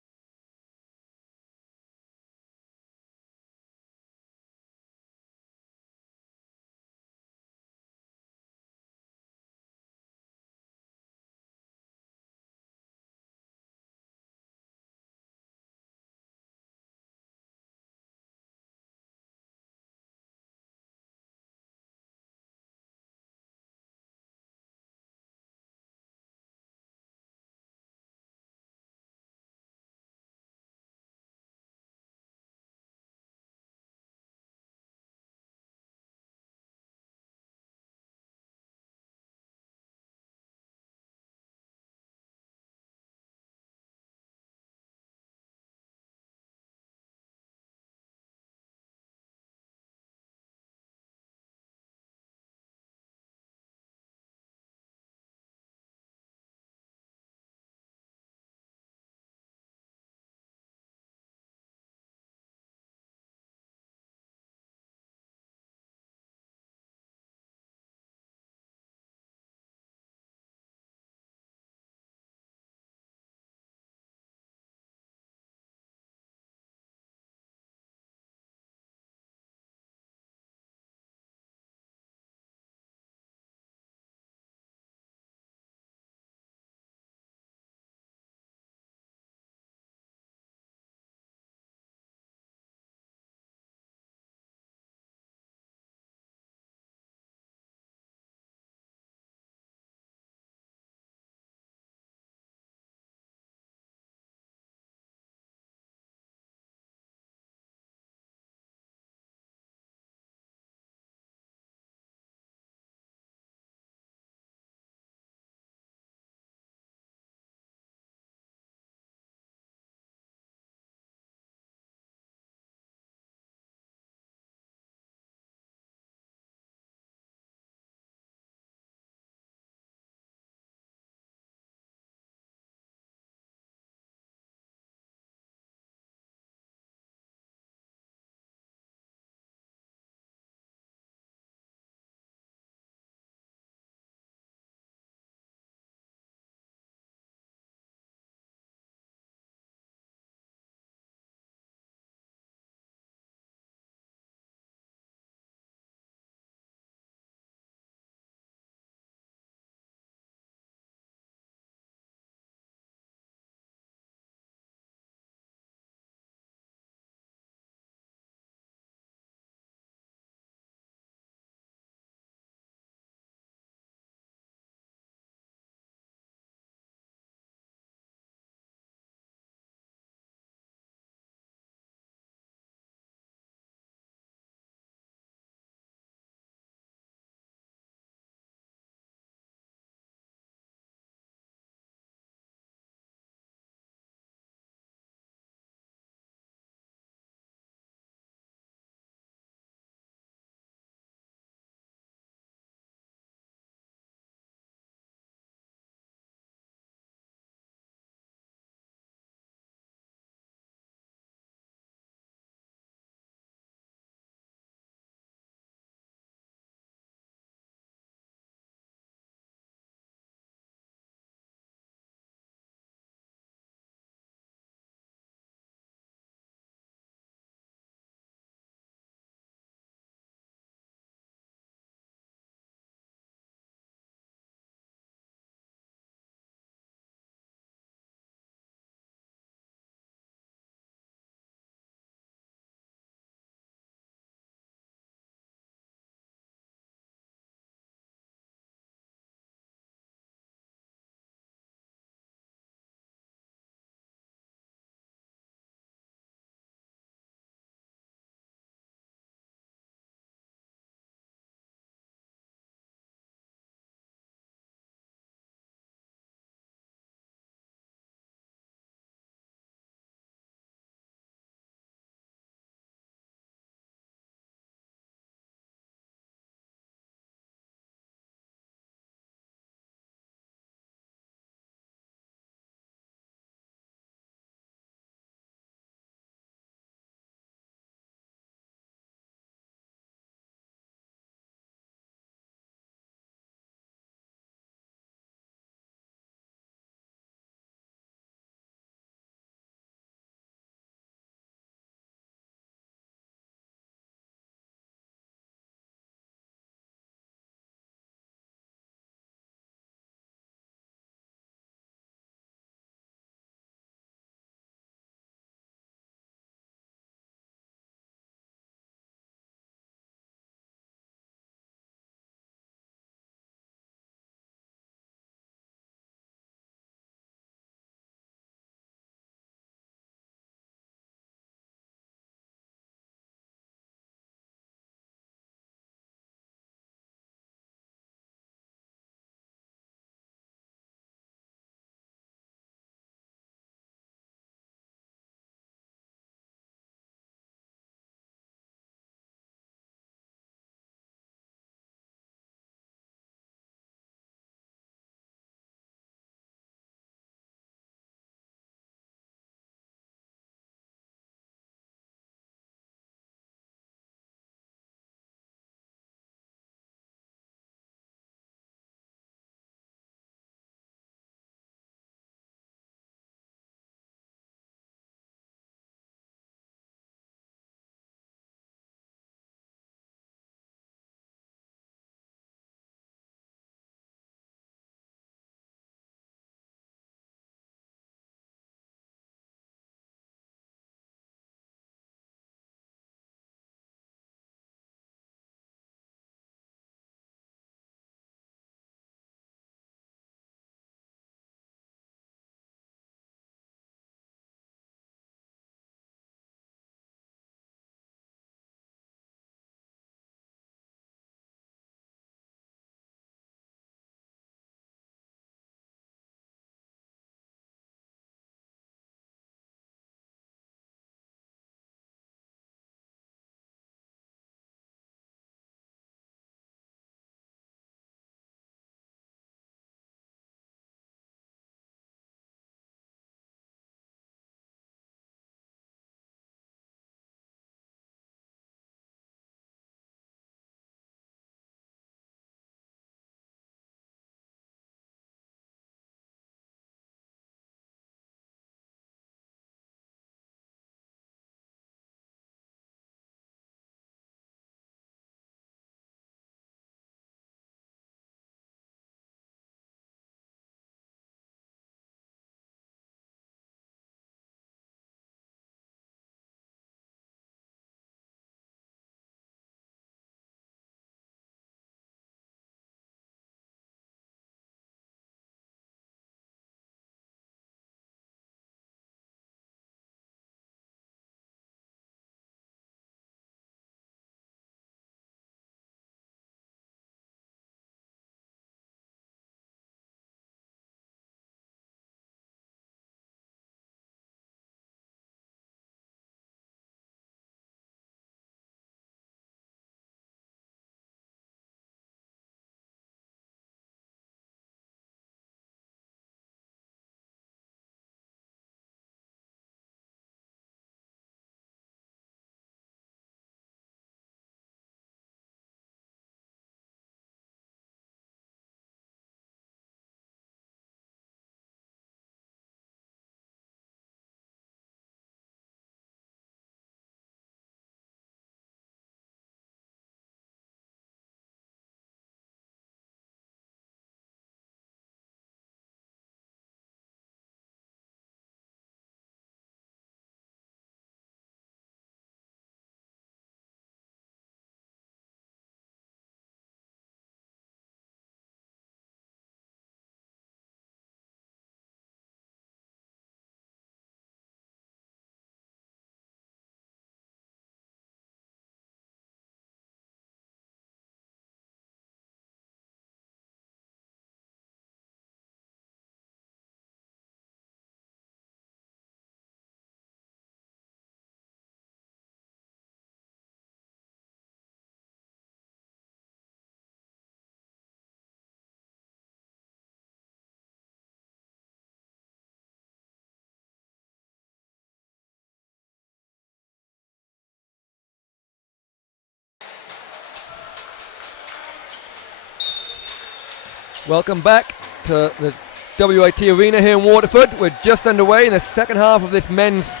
Welcome back to the WIT Arena here in Waterford. We're just underway in the second half of this men's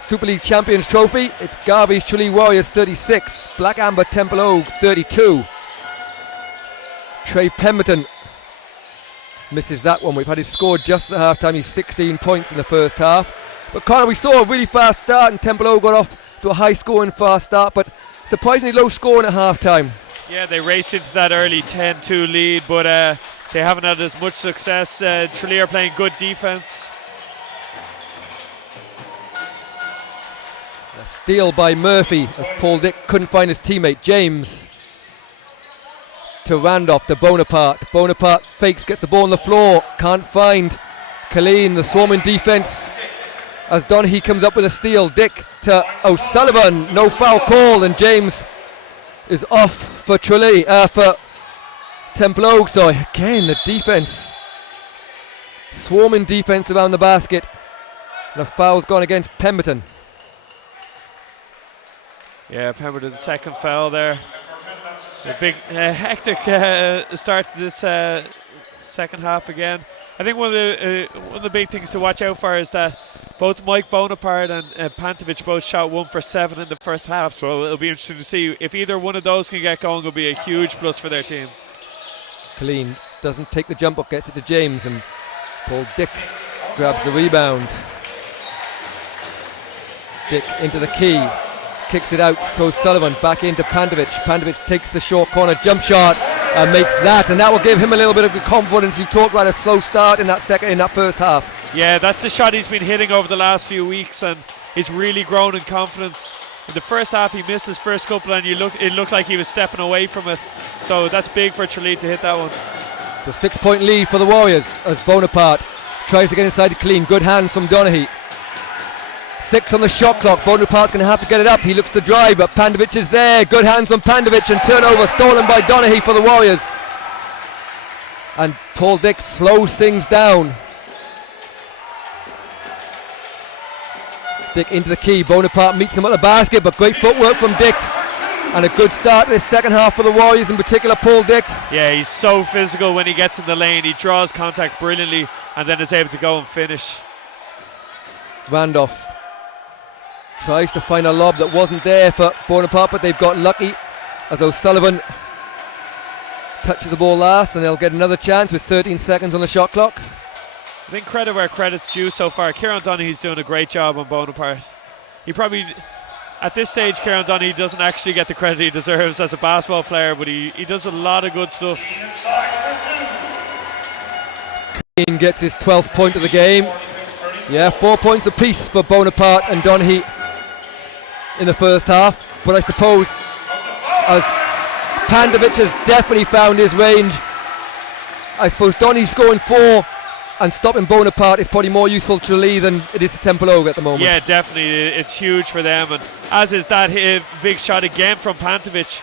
Super League Champions Trophy. It's Garvey's Tralee Warriors 36, Black Amber Templeogue 32. Trey Pemberton misses that one. We've had his score just at half time. He's 16 points in the first half. But Connor, we saw a really fast start and Templeogue got off to a high scoring fast start, but surprisingly low scoring at half time. Yeah, they raced into that early 10-2 lead, but they haven't had as much success. Tralee are playing good defence. A steal by Murphy as Paul Dick couldn't find his teammate. James to Randolph to Bonaparte. Bonaparte fakes, gets the ball on the floor, can't find Colleen. The swarming defence as Donaghy comes up with a steal. Dick to O'Sullivan, no foul call, and James is off for Tralee, for Templeogue. So again, the defence, swarming defence around the basket, and a foul's gone against Pemberton. Yeah, Pemberton's second foul there. A big hectic start to this second half again. I think one of the big things to watch out for is that both Mike Bonaparte and Pantovic both shot 1 for 7 in the first half, so it'll be interesting to see if either one of those can get going. It'll be a huge plus for their team. Colleen doesn't take the jump up, gets it to James, and Paul Dick grabs the rebound. Dick into the key, kicks it out to O'Sullivan, back into Pantovic. Pantovic takes the short corner jump shot and makes that, and that will give him a little bit of confidence. You talked about a slow start in that first half. Yeah, that's the shot he's been hitting over the last few weeks, and he's really grown in confidence. In the first half, he missed his first couple, and it looked like he was stepping away from it. So that's big for Tralee to hit that one. It's a 6-point lead for the Warriors as Bonaparte tries to get inside to Colleen. Good hands from Donaghy. 6 on the shot clock. Bonaparte's going to have to get it up. He looks to drive, but Pantovic is there. Good hands on Pantovic, and turnover stolen by Donaghy for the Warriors. And Paul Dick slows things down. Dick into the key. Bonaparte meets him at the basket, but great footwork from Dick. And a good start to this second half for the Warriors, in particular Paul Dick. Yeah, he's so physical when he gets in the lane. He draws contact brilliantly and then is able to go and finish. Randolph tries to find a lob that wasn't there for Bonaparte, but they've got lucky as O'Sullivan touches the ball last, and they'll get another chance with 13 seconds on the shot clock. I think credit where credit's due so far. Kieran Donaghy's doing a great job on Bonaparte. He probably, at this stage, Kieran Donaghy doesn't actually get the credit he deserves as a basketball player, but he does a lot of good stuff. Colleen gets his 12th point of the game. Yeah, 4 points apiece for Bonaparte and Donaghy in the first half, but I suppose as Pantovic has definitely found his range, I suppose Donaghy scoring 4 and stopping Bonaparte is probably more useful to Tralee than it is to Templeogue at the moment. Yeah, definitely, it's huge for them, and as is that big shot again from Pantovic.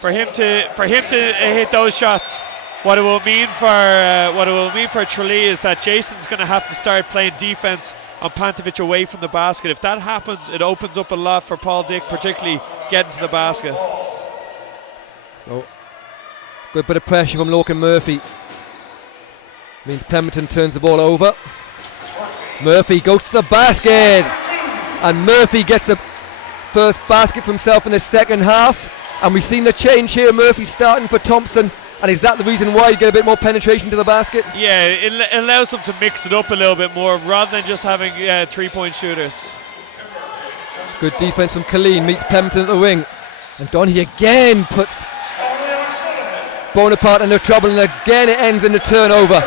For him to hit those shots, what it will mean for Tralee is that Jason's going to have to start playing defense on Pantovic away from the basket. If that happens, it opens up a lot for Paul Dick, particularly getting to the basket. So, good bit of pressure from Lorcan Murphy. Means Pemberton turns the ball over. Murphy goes to the basket, and Murphy gets the first basket for himself in the second half. And we've seen the change here. Murphy starting for Thompson. And is that the reason why you get a bit more penetration to the basket? Yeah, it allows them to mix it up a little bit more rather than just having 3-point shooters. Good defense from Colleen, meets Pemberton at the wing. And Donaghy again puts Bonaparte under trouble, and again it ends in the turnover.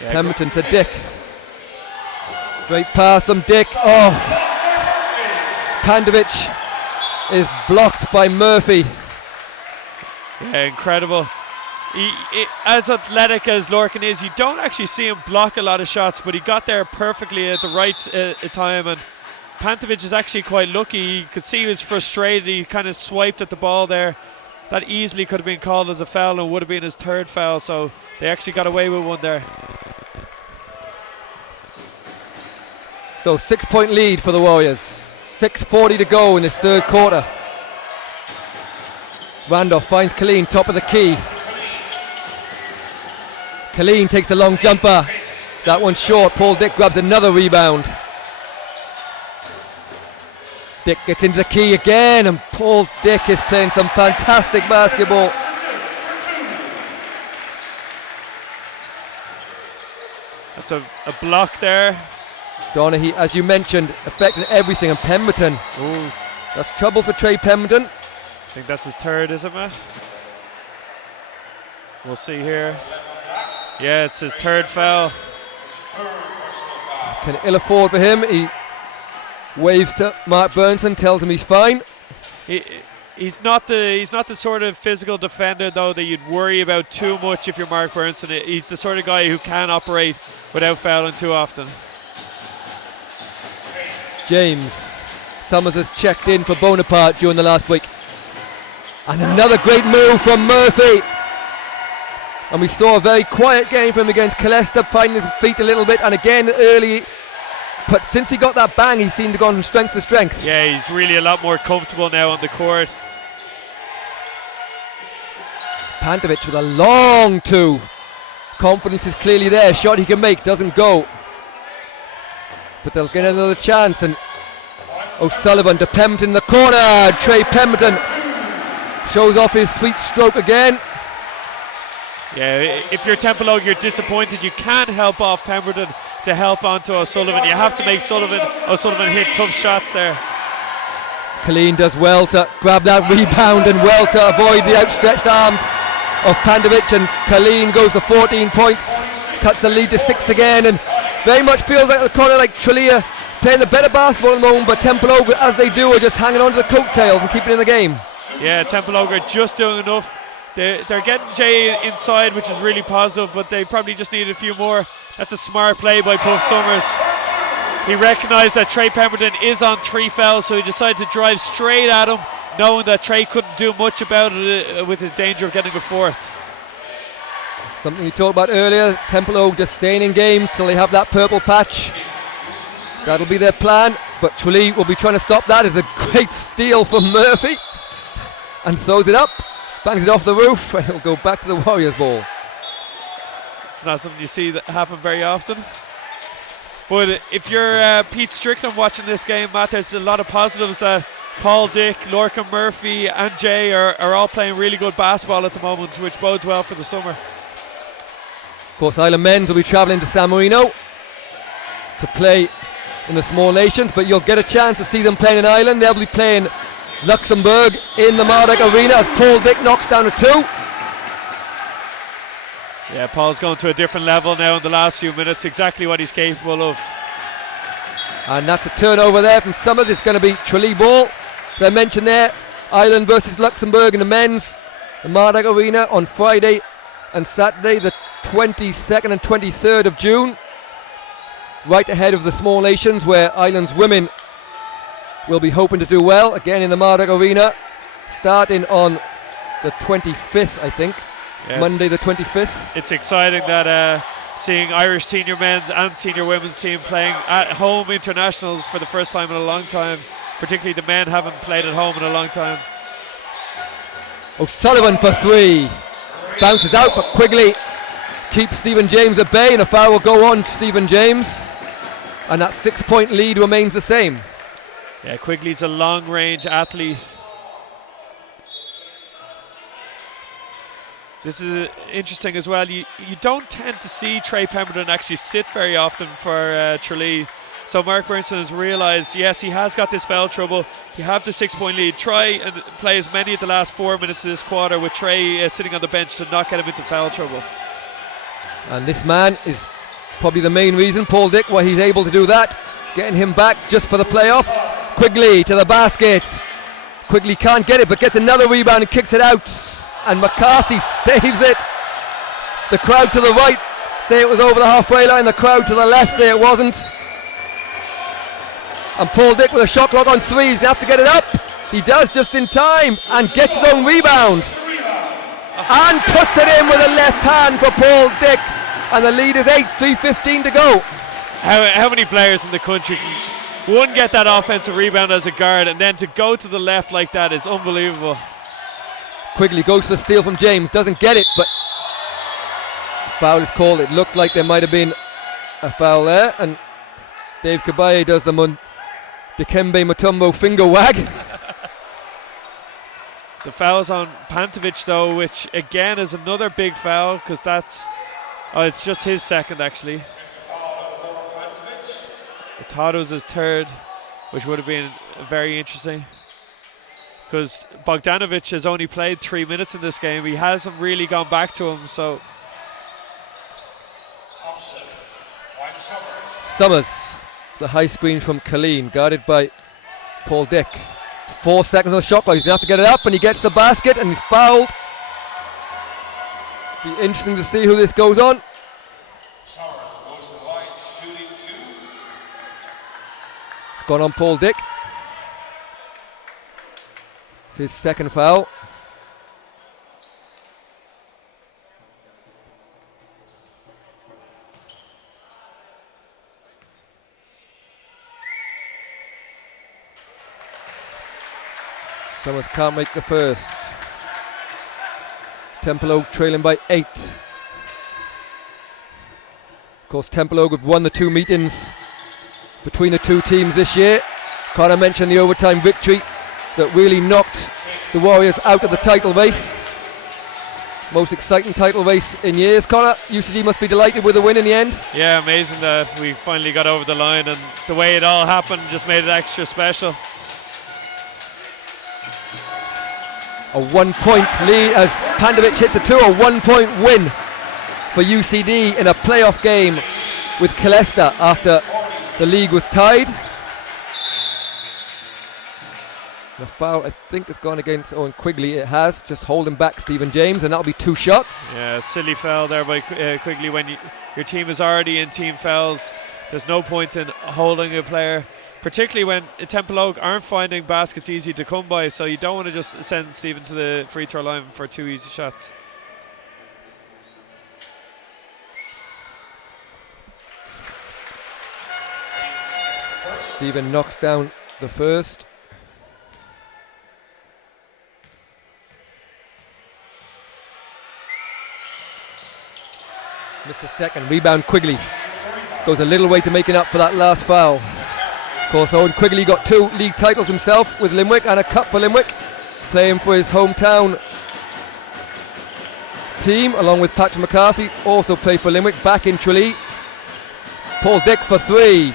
Yeah, Pemberton to Dick. Great pass from Dick. Oh, Pantovic is blocked by Murphy. Yeah, incredible. He, as athletic as Lorcan is, you don't actually see him block a lot of shots, but he got there perfectly at the right time, and Pantovic is actually quite lucky. You could see he was frustrated. He kind of swiped at the ball there. That easily could have been called as a foul and would have been his third foul, so they actually got away with one there. So 6-point lead for the Warriors. 6:40 to go in this third quarter. Randolph finds Colleen, top of the key. Colleen takes the long jumper. That one's short. Paul Dick grabs another rebound. Dick gets into the key again, and Paul Dick is playing some fantastic basketball. That's a block there. Donaghy, as you mentioned, affecting everything, and Pemberton. Ooh. That's trouble for Trey Pemberton. I think that's his third, isn't it? We'll see here. Yeah, it's his third foul. Can ill afford for him. He waves to Mark Burnson, tells him he's fine. He's not the sort of physical defender though that you'd worry about too much if you're Mark Burnson. He's the sort of guy who can operate without fouling too often. James Summers has checked in for Bonaparte during the last break. And another great move from Murphy. And we saw a very quiet game from him against Colester, finding his feet a little bit, and again early. But since he got that bang, he seemed to go from strength to strength. Yeah, he's really a lot more comfortable now on the court. Pantovic with a long two. Confidence is clearly there. Shot he can make, doesn't go. But they'll get another chance, and O'Sullivan to Pemberton in the corner. Trey Pemberton shows off his sweet stroke again. Yeah, if you're Templeogue, you're disappointed. You can't help off Pemberton to help onto O'Sullivan. You have to make O'Sullivan hit tough shots there. Colleen does well to grab that rebound and well to avoid the outstretched arms of Pantovic, and Colleen goes to 14 points, cuts the lead to 6 again, and very much feels like the corner like Tralee playing the better basketball at the moment, but Templeogue, as they do, are just hanging on to the coattails and keeping it in the game. Yeah, Templeogue are just doing enough. They're getting Jay inside, which is really positive, but they probably just need a few more. That's a smart play by Puff Summers. He recognised that Trey Pemberton is on 3 fouls, so he decided to drive straight at him, knowing that Trey couldn't do much about it with the danger of getting a fourth. Something we talked about earlier, Templeogue just staying in games till they have that purple patch. That'll be their plan, but Tralee will be trying to stop that. It's a great steal from Murphy, and throws it up, bangs it off the roof, and it'll go back to the Warriors ball. It's not something you see that happen very often. But if you're Pete Strickland watching this game, Matt, there's a lot of positives that Paul Dick, Lorcan Murphy and Jay are all playing really good basketball at the moment, which bodes well for the summer. Of course, Island men's will be travelling to San Marino to play in the Small Nations, but you'll get a chance to see them playing in Ireland. They'll be playing Luxembourg in the Marduk Arena as Paul Dick knocks down a 2. Yeah, Paul's going to a different level now in the last few minutes, exactly what he's capable of. And that's a turnover there from Summers. It's going to be Tralee ball. As I mentioned there, Ireland versus Luxembourg in the men's, the Marduk Arena on Friday and Saturday, the 22nd and 23rd of June. Right ahead of the Small Nations, where Ireland's women will be hoping to do well again in the Marduk Arena, starting on the 25th, I think. Yeah, Monday the 25th. It's exciting that seeing Irish senior men's and senior women's team playing at home internationals for the first time in a long time. Particularly the men haven't played at home in a long time. O'Sullivan for 3. Bounces out, but Quigley keeps Stephen James at bay, and a foul will go on Stephen James. And that 6-point lead remains the same. Yeah, Quigley's a long-range athlete. This is interesting as well. You don't tend to see Trey Pemberton actually sit very often for Tralee. So Mark Burnson has realised, yes, he has got this foul trouble. You have the 6-point lead. Try and play as many of the last 4 minutes of this quarter with Trey sitting on the bench to not get him into foul trouble. And this man is probably the main reason, Paul Dick, why he's able to do that. Getting him back just for the playoffs. Quigley to the basket. Quigley can't get it, but gets another rebound and kicks it out. And McCarthy saves it. The crowd to the right say it was over the halfway line. The crowd to the left say it wasn't. And Paul Dick with a shot clock on 3. He's going to have to get it up. He does just in time and gets his own rebound. And puts it in with a left hand for Paul Dick. And the lead is 8, 3:15 to go. How many players in the country can, one, get that offensive rebound as a guard, and then to go to the left like that is unbelievable. Quigley goes for the steal from James, doesn't get it, but foul is called. It looked like there might have been a foul there, and Dave Kabaye does the Dikembe Mutombo finger wag. The foul's on Pantovic though, which again is another big foul, because it's just his second actually. I thought it was his third, which would have been very interesting, because Bogdanovic has only played 3 minutes in this game. He hasn't really gone back to him, so. Summers, the high screen from Colleen, guarded by Paul Dick. 4 seconds on the shot clock. He's going to have to get it up, and he gets the basket, and he's fouled. Be interesting to see who this goes on. It's gone on Paul Dick. It's his second foul. Summers can't make the first. Templeogue trailing by 8. Of course, Templeogue have won the 2 meetings between the 2 teams this year. Connor mentioned the overtime victory that really knocked the Warriors out of the title race. Most exciting title race in years. Connor, UCD must be delighted with the win in the end. Yeah, amazing that we finally got over the line, and the way it all happened just made it extra special. A 1-point lead as Pantovic hits a 2, a 1-point win for UCD in a playoff game with Colesta after the league was tied. The foul, I think, has gone against Owen Quigley. It has, just holding back Stephen James, and that'll be 2 shots. Yeah, silly foul there by Quigley. When your team is already in team fouls, there's no point in holding a player, particularly when Templeogue aren't finding baskets easy to come by, so you don't want to just send Stephen to the free throw line for 2 easy shots. Stephen knocks down the first. Missed the second. Rebound Quigley. Goes a little way to making up for that last foul. Of course, Owen Quigley got 2 league titles himself with Limerick, and a cup for Limerick, playing for his hometown team along with Patrick McCarthy. Also played for Limerick back in Tralee. Paul Dick for 3.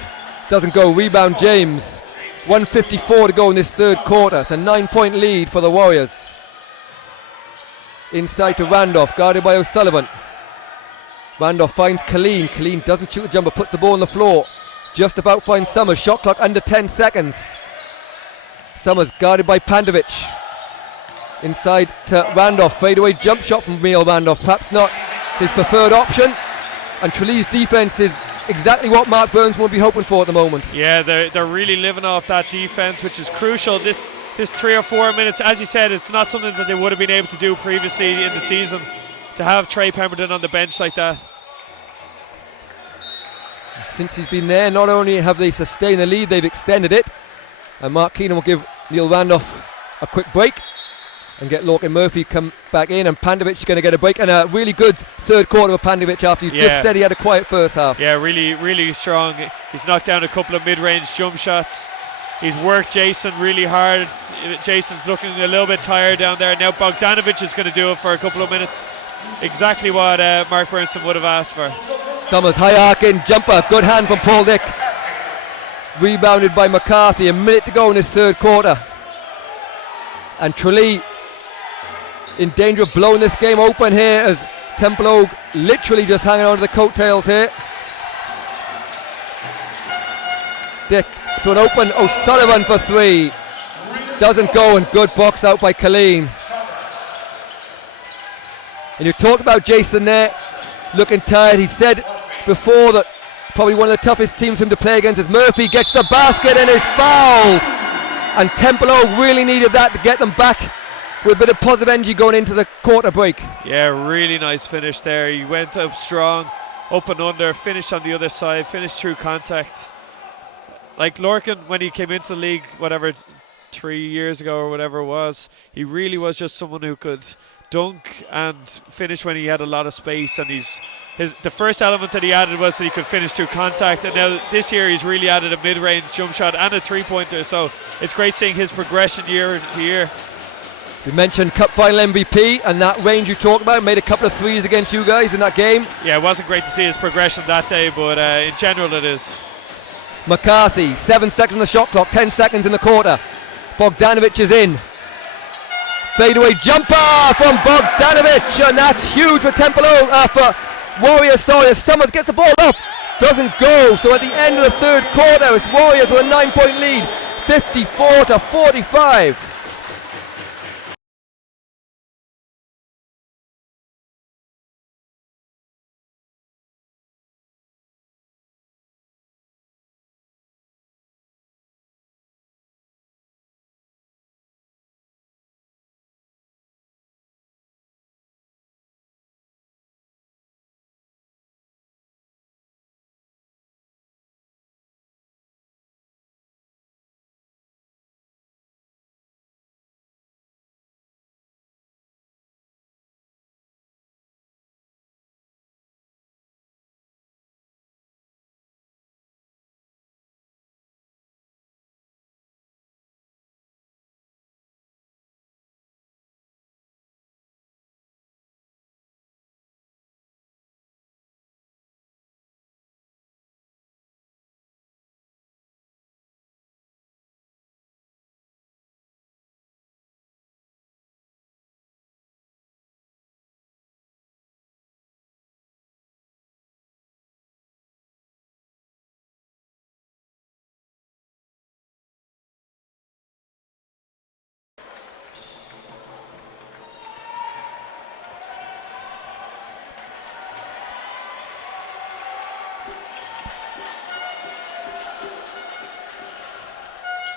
Doesn't go. Rebound James. 1:54 to go in this third quarter. It's a 9-point lead for the Warriors. Inside to Randolph, guarded by O'Sullivan. Randolph finds Colleen. Colleen doesn't shoot the jumper, puts the ball on the floor. Just about finds Summers. Shot clock under 10 seconds. Summers guarded by Pantovic. Inside to Randolph. Fadeaway jump shot from Neil Randolph. Perhaps not his preferred option. And Tralee's defense is exactly what Mark Burns will be hoping for at the moment. Yeah, they're really living off that defense, which is crucial. This 3 or 4 minutes, as you said, it's not something that they would have been able to do previously in the season. To have Trey Pemberton on the bench like that. Since he's been there, not only have they sustained the lead, they've extended it. And Mark Keenan will give Neil Randolph a quick break and get Lorcan Murphy come back in, and Pantovic is going to get a break, and a really good third quarter of Pantovic after you just said he had a quiet first half. Yeah, really, really strong. He's knocked down a couple of mid-range jump shots. He's worked Jason really hard. Jason's looking a little bit tired down there. Now Bogdanovic is going to do it for a couple of minutes. Exactly what Mark Burnson would have asked for. Summers high arcing jumper, good hand from Paul Dick. Rebounded by McCarthy. A minute to go in this third quarter. And Tralee in danger of blowing this game open here as Templeogue literally just hanging on to the coattails here. Dick to an open O'Sullivan for 3. Doesn't go, and good box out by Colleen. And you talked about Jason there, looking tired. He said before that probably one of the toughest teams for him to play against is Murphy. Gets the basket and is fouled. And Templeogue really needed that to get them back with a bit of positive energy going into the quarter break. Yeah, really nice finish there. He went up strong, up and under, finished on the other side, finished through contact. Like Lorcan, when he came into the league, 3 years ago or whatever it was. He really was just someone who could dunk and finish when he had a lot of space, and the first element that he added was that he could finish through contact, and now this year he's really added a mid-range jump shot and a three-pointer, so it's great seeing his progression year to year. You mentioned Cup Final MVP, and that range you talked about, made a couple of threes against you guys in that game. Yeah, it wasn't great to see his progression that day, but in general it is. McCarthy, 7 seconds on the shot clock, 10 seconds in the quarter. Bogdanovic is in. Fadeaway jumper from Bogdanovic, and that's huge for Templeogue, for Warriors. Sorry, as Summers gets the ball off, doesn't go. So at the end of the third quarter, it's Warriors with a 9-point lead, 54-45.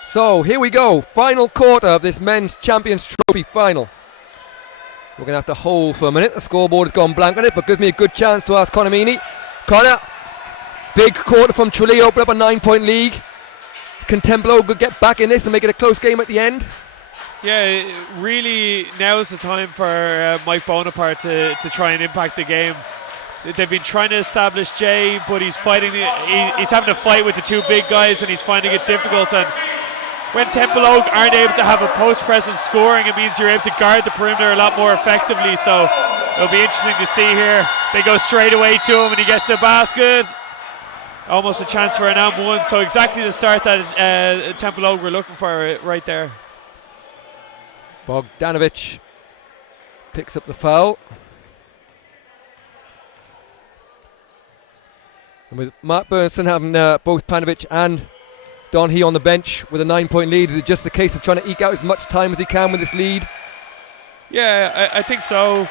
So here we go, final quarter of this men's Champions Trophy final. We're going to have to hold for a minute. The scoreboard has gone blank on it, but gives me a good chance to ask Connor Meaney. Connor, big quarter from Tralee, open up a 9-point lead. Can Templeogue get back in this and make it a close game at the end? Yeah, really now is the time for Mike Bonaparte to try and impact the game. They've been trying to establish Jay, but he's fighting. He's having to fight with the two big guys, and he's finding it difficult. And when Templeogue aren't able to have a post presence scoring, it means you're able to guard the perimeter a lot more effectively. So it'll be interesting to see here. They go straight away to him, and he gets the basket. Almost a chance for an and one. So exactly the start that Templeogue were looking for right there. Bogdanovic picks up the foul. And with Mark Burnson having both Panovich and Donaghy on the bench with a 9-point lead, is it just a case of trying to eke out as much time as he can with this lead? Yeah, I think so.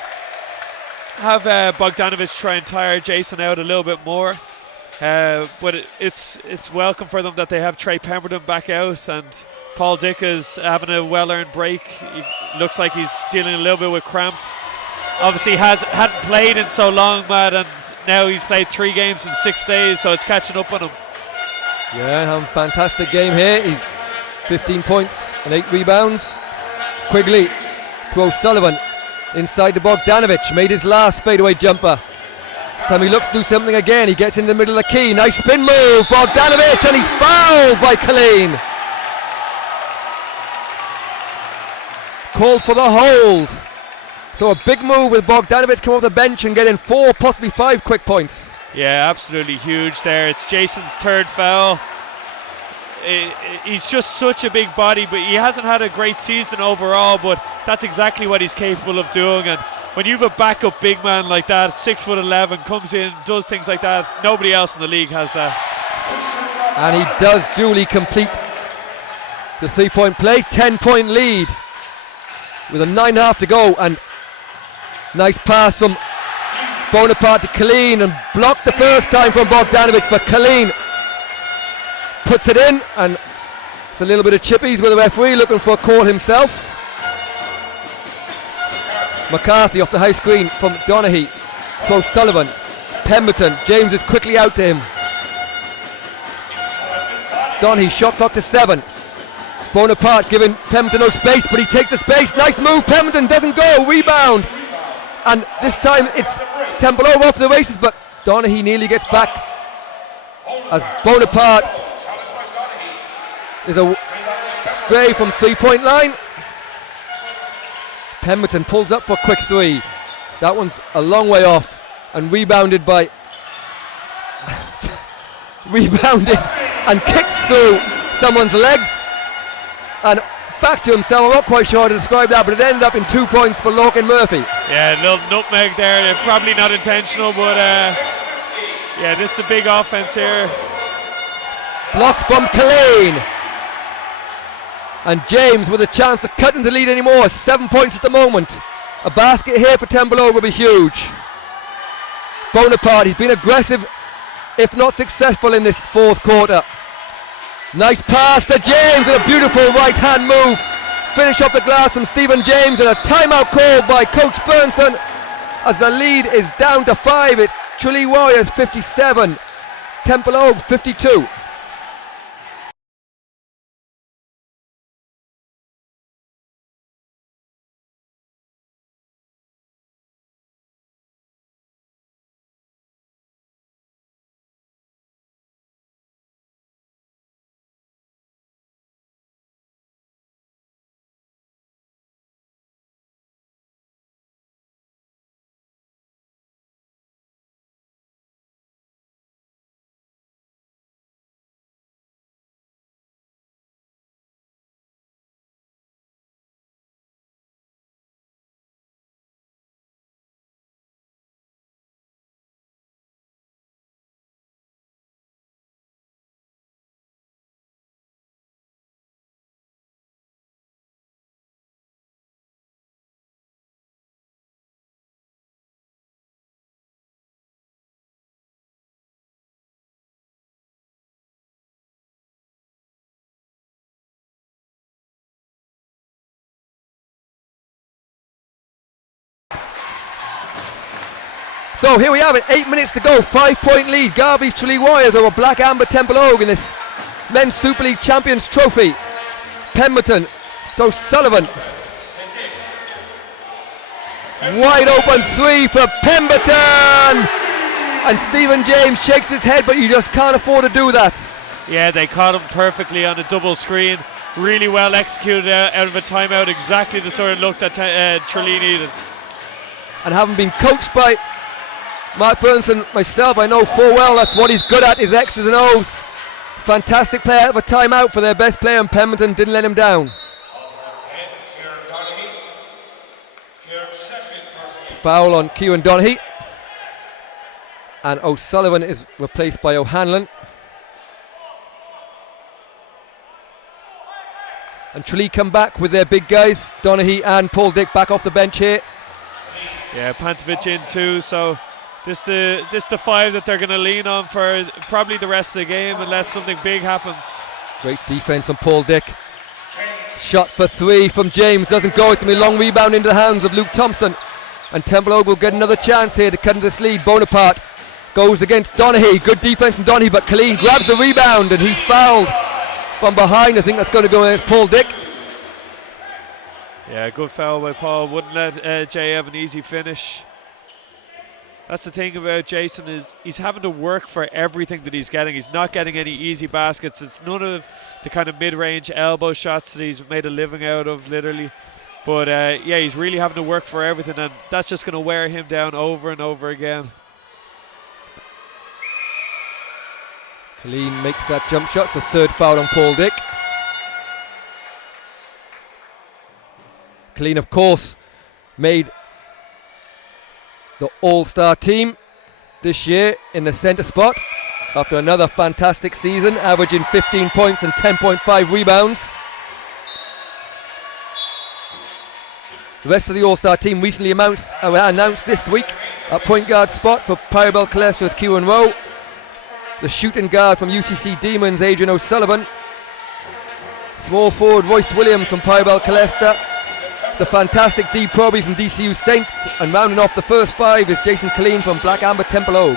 Have Bogdanovic try and tire Jason out a little bit more. But it's welcome for them that they have Trey Pemberton back out, and Paul Dick is having a well-earned break. He looks like he's dealing a little bit with cramp. Obviously hadn't played in so long, Matt, and now he's played 3 games in 6 days, so it's catching up on him. Yeah, having a fantastic game here. He's 15 points and 8 rebounds. Quigley to O'Sullivan inside to Bogdanovic. Made his last fadeaway jumper. This time he looks to do something again. He gets in the middle of the key. Nice spin move. Bogdanovic, and he's fouled by Colleen. Called for the hold. So a big move with Bogdanovic come off the bench and getting 4, possibly 5 quick points. Yeah, absolutely huge there. It's Jason's 3rd foul. He's just such a big body, but he hasn't had a great season overall, but that's exactly what he's capable of doing. And when you have a backup big man like that, 6'11", comes in, does things like that, nobody else in the league has that. And he does duly complete the 3-point play. 10-point lead with a 9.5 to go, and nice pass from Bonaparte to Colleen, and blocked the first time from Bogdanovic, but Colleen puts it in, and it's a little bit of chippies with the referee looking for a call himself. McCarthy off the high screen from Donaghy to O'Sullivan. Pemberton, James is quickly out to him. Donaghy, shot clock to 7. Bonaparte giving Pemberton no space, but he takes the space. Nice move. Pemberton doesn't go. Rebound. And this time it's Templeogue off the races, but Donaghy nearly gets back as Bonaparte is a stray from 3-point line. Pemberton pulls up for a quick three. That one's a long way off and rebounded and kicked through someone's legs and back to himself. I'm not quite sure how to describe that, but it ended up in 2 points for Lorcan Murphy. Yeah, a little nutmeg there. Probably not intentional, but yeah, this is a big offense here. Blocked from Colleen. And James with a chance to cut into lead anymore. 7 points at the moment. A basket here for Templeogue will be huge. Bonaparte, he's been aggressive, if not successful in this fourth quarter. Nice pass to James and a beautiful right-hand move. Finish off the glass from Stephen James and a timeout called by Coach Burnson as the lead is down to 5. It's Tralee Warriors 57, Templeogue 52. So here we have it, 8 minutes to go, 5-point lead. Garvey's Tralee Warriors over Black Amber Templeogue in this Men's Super League Champions Trophy. Pemberton to O'Sullivan. Wide open three for Pemberton! And Stephen James shakes his head, but you just can't afford to do that. Yeah, they caught him perfectly on a double screen. Really well executed out of a timeout, exactly the sort of look that Tralee needed. And having been coached by Mark Burnson, myself, I know full well that's what he's good at, his X's and O's. Fantastic play out of a timeout for their best player, and Pemberton didn't let him down. Foul on Kieran Donaghy. And O'Sullivan is replaced by O'Hanlon. And Tralee come back with their big guys, Donaghy and Paul Dick back off the bench here. Yeah, Pantovic in too, so this the five that they're going to lean on for probably the rest of the game unless something big happens. Great defense on Paul Dick. Shot for three from James, doesn't go. It's going to be a long rebound into the hands of Luke Thompson. And Templeogue will get another chance here to cut into this lead. Bonaparte goes against Donaghy. Good defense from Donaghy, but Colleen grabs the rebound and he's fouled from behind. I think that's going to go against Paul Dick. Yeah, good foul by Paul. Wouldn't let Jay have an easy finish. That's the thing about Jason, is he's having to work for everything that he's getting. He's not getting any easy baskets. It's none of the kind of mid-range elbow shots that he's made a living out of, literally. But yeah, he's really having to work for everything, and that's just going to wear him down over and over again. Colleen makes that jump shot. It's the third foul on Paul Dick. Colleen, of course, made the All-Star team this year in the centre spot after another fantastic season, averaging 15 points and 10.5 rebounds. The rest of the All-Star team recently announced this week. A point guard spot for Parabel Calesta is Kieran Rowe. The shooting guard from UCC Demons, Adrian O'Sullivan. Small forward Royce Williams from Parabel Calesta. The fantastic Dee Proby from DCU Saints, and rounding off the first five is Jason Colleen from Black Amber Templeogue.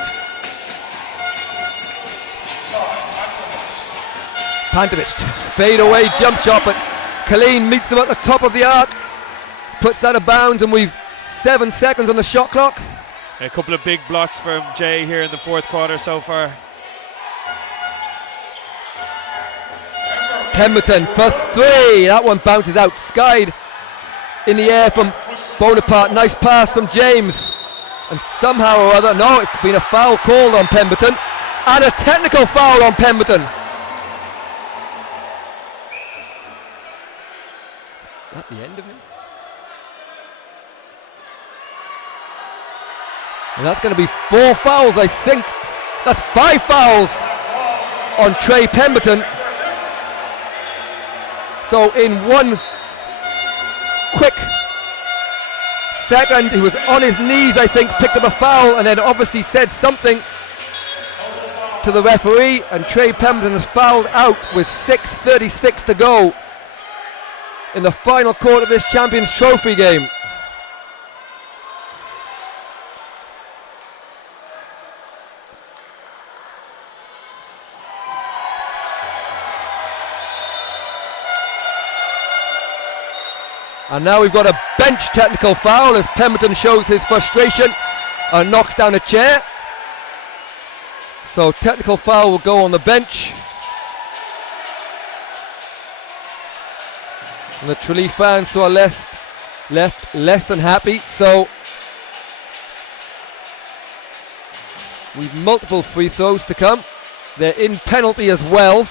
Pantovic, fade away jump shot, but Colleen meets him at the top of the arc, puts that out of bounds, and we've 7 seconds on the shot clock. A couple of big blocks from Jay here in the fourth quarter so far. Pemberton for three. That one bounces out, skied in the air from Bonaparte. Nice pass from James. And somehow or other, no, it's been a foul called on Pemberton. And a technical foul on Pemberton. At the end of it. And that's going to be 4 fouls, I think. That's 5 fouls on Trey Pemberton. So in one quick second, he was on his knees, I think, picked up a foul, and then obviously said something to the referee, and Trey Pemberton is fouled out with 6:36 to go in the final quarter of this Champions Trophy game. And now we've got a bench technical foul as Pemberton shows his frustration and knocks down a chair. So technical foul will go on the bench. And the Tralee fans who are left less than happy. So we've multiple free throws to come. They're in penalty as well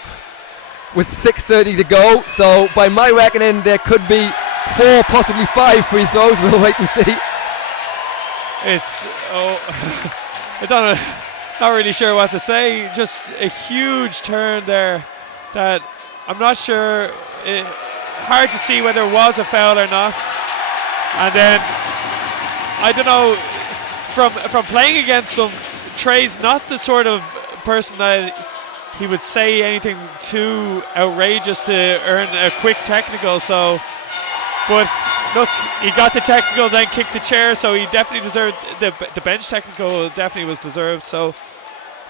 with 6:30 to go. So by my reckoning, there could be 4, possibly 5 free throws. We'll wait and see. I don't know, not really sure what to say. Just a huge turn there that I'm not sure. Hard to see whether it was a foul or not. And then I don't know, from playing against him, Trey's not the sort of person that he would say anything too outrageous to earn a quick technical. So, but look, he got the technical, then kicked the chair, so he definitely deserved the bench technical. Definitely was deserved. So,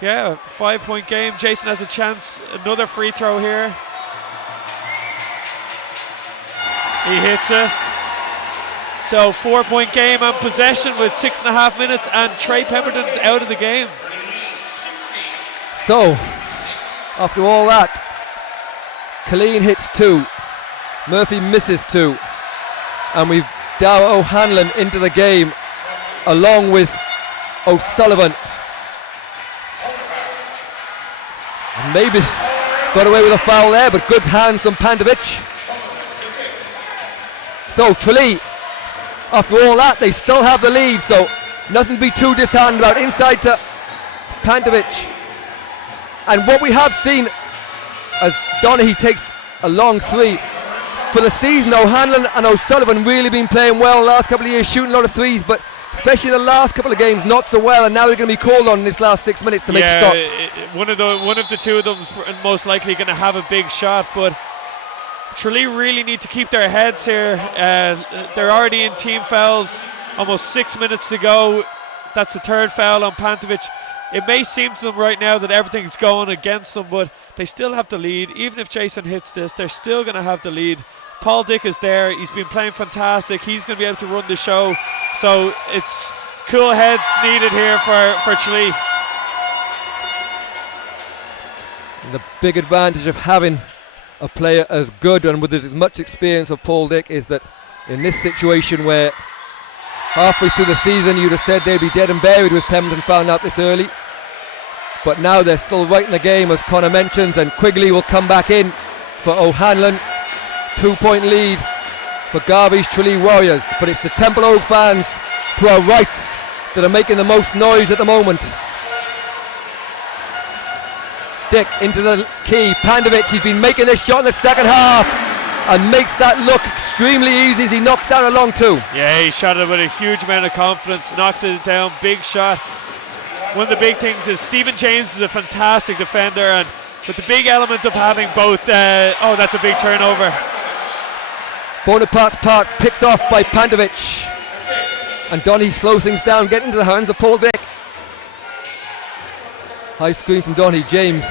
yeah, 5-point game. Jason has a chance. Another free throw here. He hits it. So 4-point game and possession with 6.5 minutes, and Trey Pemberton's out of the game. So, after all that, Colleen hits 2, Murphy misses 2, and we've Darragh O'Hanlon into the game along with O'Sullivan. And maybe got away with a foul there, but good hands from Pantovic. So Tralee, after all that, they still have the lead, so nothing to be too disheartened about. Inside to Pantovic. And what we have seen as Donaghy takes a long 3 for the season, O'Hanlon and O'Sullivan really been playing well the last couple of years, shooting a lot of 3s, but especially the last couple of games not so well, and now they're going to be called on in this last 6 minutes to make stops. One of the two of them is most likely going to have a big shot, but Tralee really need to keep their heads here. They're already in team fouls, almost 6 minutes to go. That's the 3rd foul on Pantovic. It may seem to them right now that everything's going against them, but they still have the lead. Even if Jason hits this, they're still going to have the lead. Paul Dick is there. He's been playing fantastic. He's going to be able to run the show. So it's cool heads needed here for Tralee. The big advantage of having a player as good and with as much experience of Paul Dick is that in this situation where halfway through the season you'd have said they'd be dead and buried with Pemberton found out this early, but now they're still right in the game, as Connor mentions, and Quigley will come back in for O'Hanlon. 2-point lead for Garvey's Tralee Warriors, but it's the Templeogue fans to our right that are making the most noise at the moment. Dick into the key. Pantovic, he's been making this shot in the second half and makes that look extremely easy as he knocks down a long 2. Yeah, he shot it with a huge amount of confidence, knocked it down, big shot. One of the big things is Stephen James is a fantastic defender, and with the big element of having both, that's a big turnover. Bonaparte's part picked off by Pantovic, and Donaghy slows things down, getting into the hands of Paul Dick. High screen from Donaghy. James.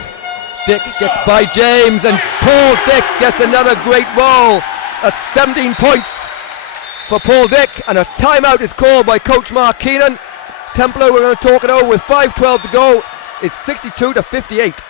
Dick gets by James, and Paul Dick gets another great roll. That's 17 points for Paul Dick, and a timeout is called by Coach Mark Keenan. Templeogue are going to talk it over with 5:12 to go. It's 62-58.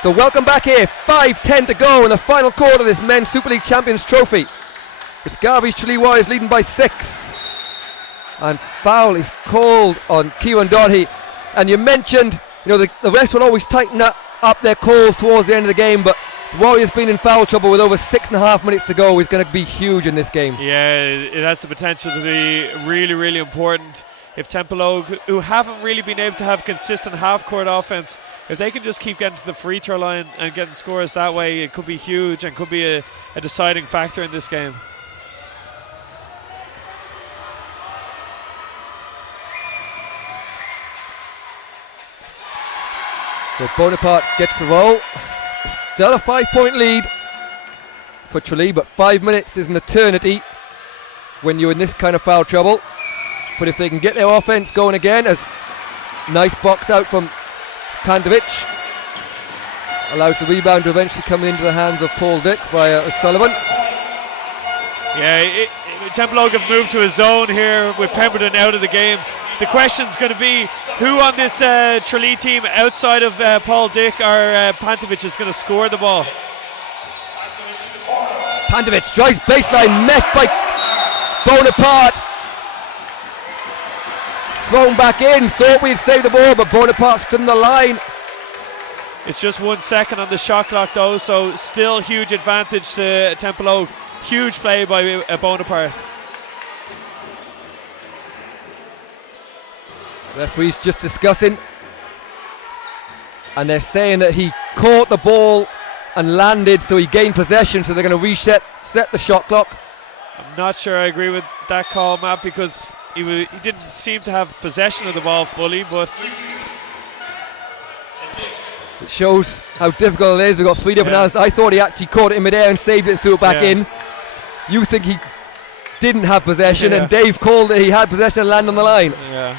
So welcome back here, 5:10 to go in the final quarter of this Men's Super League Champions Trophy. It's Garvey's Tralee Warriors leading by 6. And foul is called on Kieran Donaghy. And you mentioned, the refs will always tighten up their calls towards the end of the game, but Warriors being in foul trouble with over 6.5 minutes to go is going to be huge in this game. Yeah, it has the potential to be really, really important. If Templeogue, who haven't really been able to have consistent half-court offense, if they can just keep getting to the free throw line and getting scores that way, it could be huge and could be a deciding factor in this game. So Bonaparte gets the roll. Still a 5-point lead for Tralee, but 5 minutes is an eternity when you're in this kind of foul trouble. But if they can get their offense going again, as nice box out from Pantovic, allows the rebound to eventually come into the hands of Paul Dick via O'Sullivan. Yeah, Templeogue have moved to a zone here with Pemberton out of the game. The question's going to be who on this Tralee team outside of Paul Dick or Pantovic is going to score the ball. Pantovic drives baseline, met by Bonaparte. Thrown back in, thought we'd save the ball, but Bonaparte stood in the line. It's just 1 second on the shot clock though, so still huge advantage to Templeogue. Huge play by Bonaparte. Referees just discussing, and they're saying that he caught the ball and landed, so he gained possession, so they're going to set the shot clock. I'm not sure I agree with that call, Matt, because he didn't seem to have possession of the ball fully, but it shows how difficult it is. We've got 3 different answers. I thought he actually caught it in midair and saved it and threw it back in. You think he didn't have possession, and Dave called that he had possession and landed on the line. Yeah.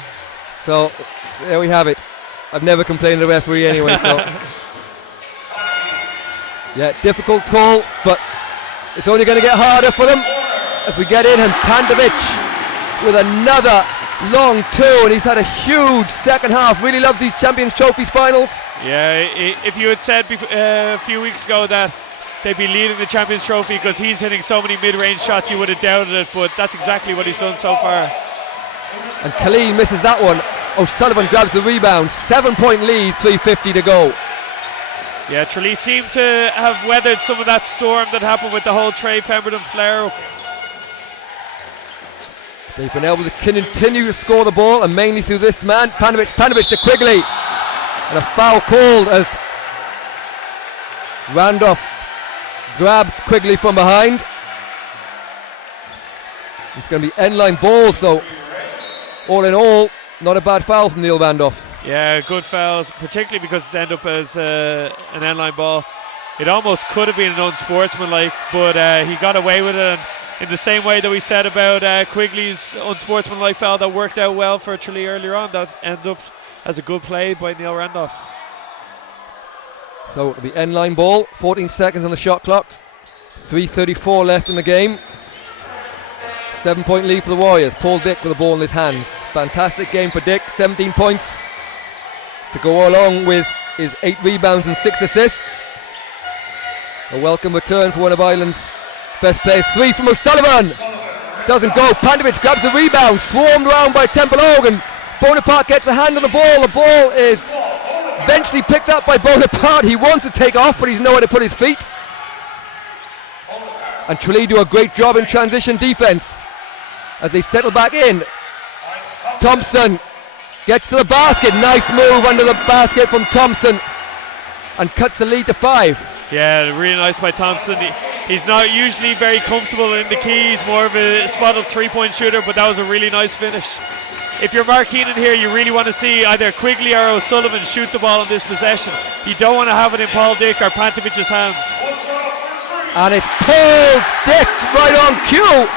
So there we have it. I've never complained to the referee anyway. So yeah, difficult call, but it's only going to get harder for them as we get in. And Pantovic with another long two, and he's had a huge second half. Really loves these Champions Trophies finals. Yeah, if you had said a few weeks ago that they'd be leading the Champions Trophy because he's hitting so many mid-range shots, you would have doubted it, but that's exactly what he's done so far. And Khalil misses that one. O'Sullivan grabs the rebound. 7-point lead, 3:50 to go. Yeah, Tralee seemed to have weathered some of that storm that happened with the whole Trey Pemberton flare-up. They've been able to continue to score the ball, and mainly through this man, Pantovic to Quigley. And a foul called as Randolph grabs Quigley from behind. It's going to be end-line ball, so all in all, not a bad foul from Neil Randolph. Yeah, good fouls, particularly because it's ended up as an end-line ball. It almost could have been an unsportsmanlike, but he got away with it. And in the same way that we said about Quigley's unsportsmanlike foul that worked out well for Tralee earlier on, that ended up as a good play by Neil Randolph. So the end line ball, 14 seconds on the shot clock, 3:34 left in the game. 7-point lead for the Warriors. Paul Dick with the ball in his hands. Fantastic game for Dick, 17 points to go along with his 8 rebounds and 6 assists. A welcome return for one of Ireland's best players. 3 from O'Sullivan. Doesn't go. Pantovic grabs the rebound, swarmed around by Templeogue, and Bonaparte gets a hand on the ball. The ball is eventually picked up by Bonaparte. He wants to take off, but he's nowhere to put his feet. And Tralee do a great job in transition defense as they settle back in. Thompson gets to the basket. Nice move under the basket from Thompson and cuts the lead to 5. Yeah, really nice by Thompson. He's not usually very comfortable in the key. He's more of a spotted 3-point shooter, but that was a really nice finish. If you're Mark Keenan here, you really want to see either Quigley or O'Sullivan shoot the ball on this possession. You don't want to have it in Paul Dick or Pantovic's hands. And it's Paul Dick right on cue.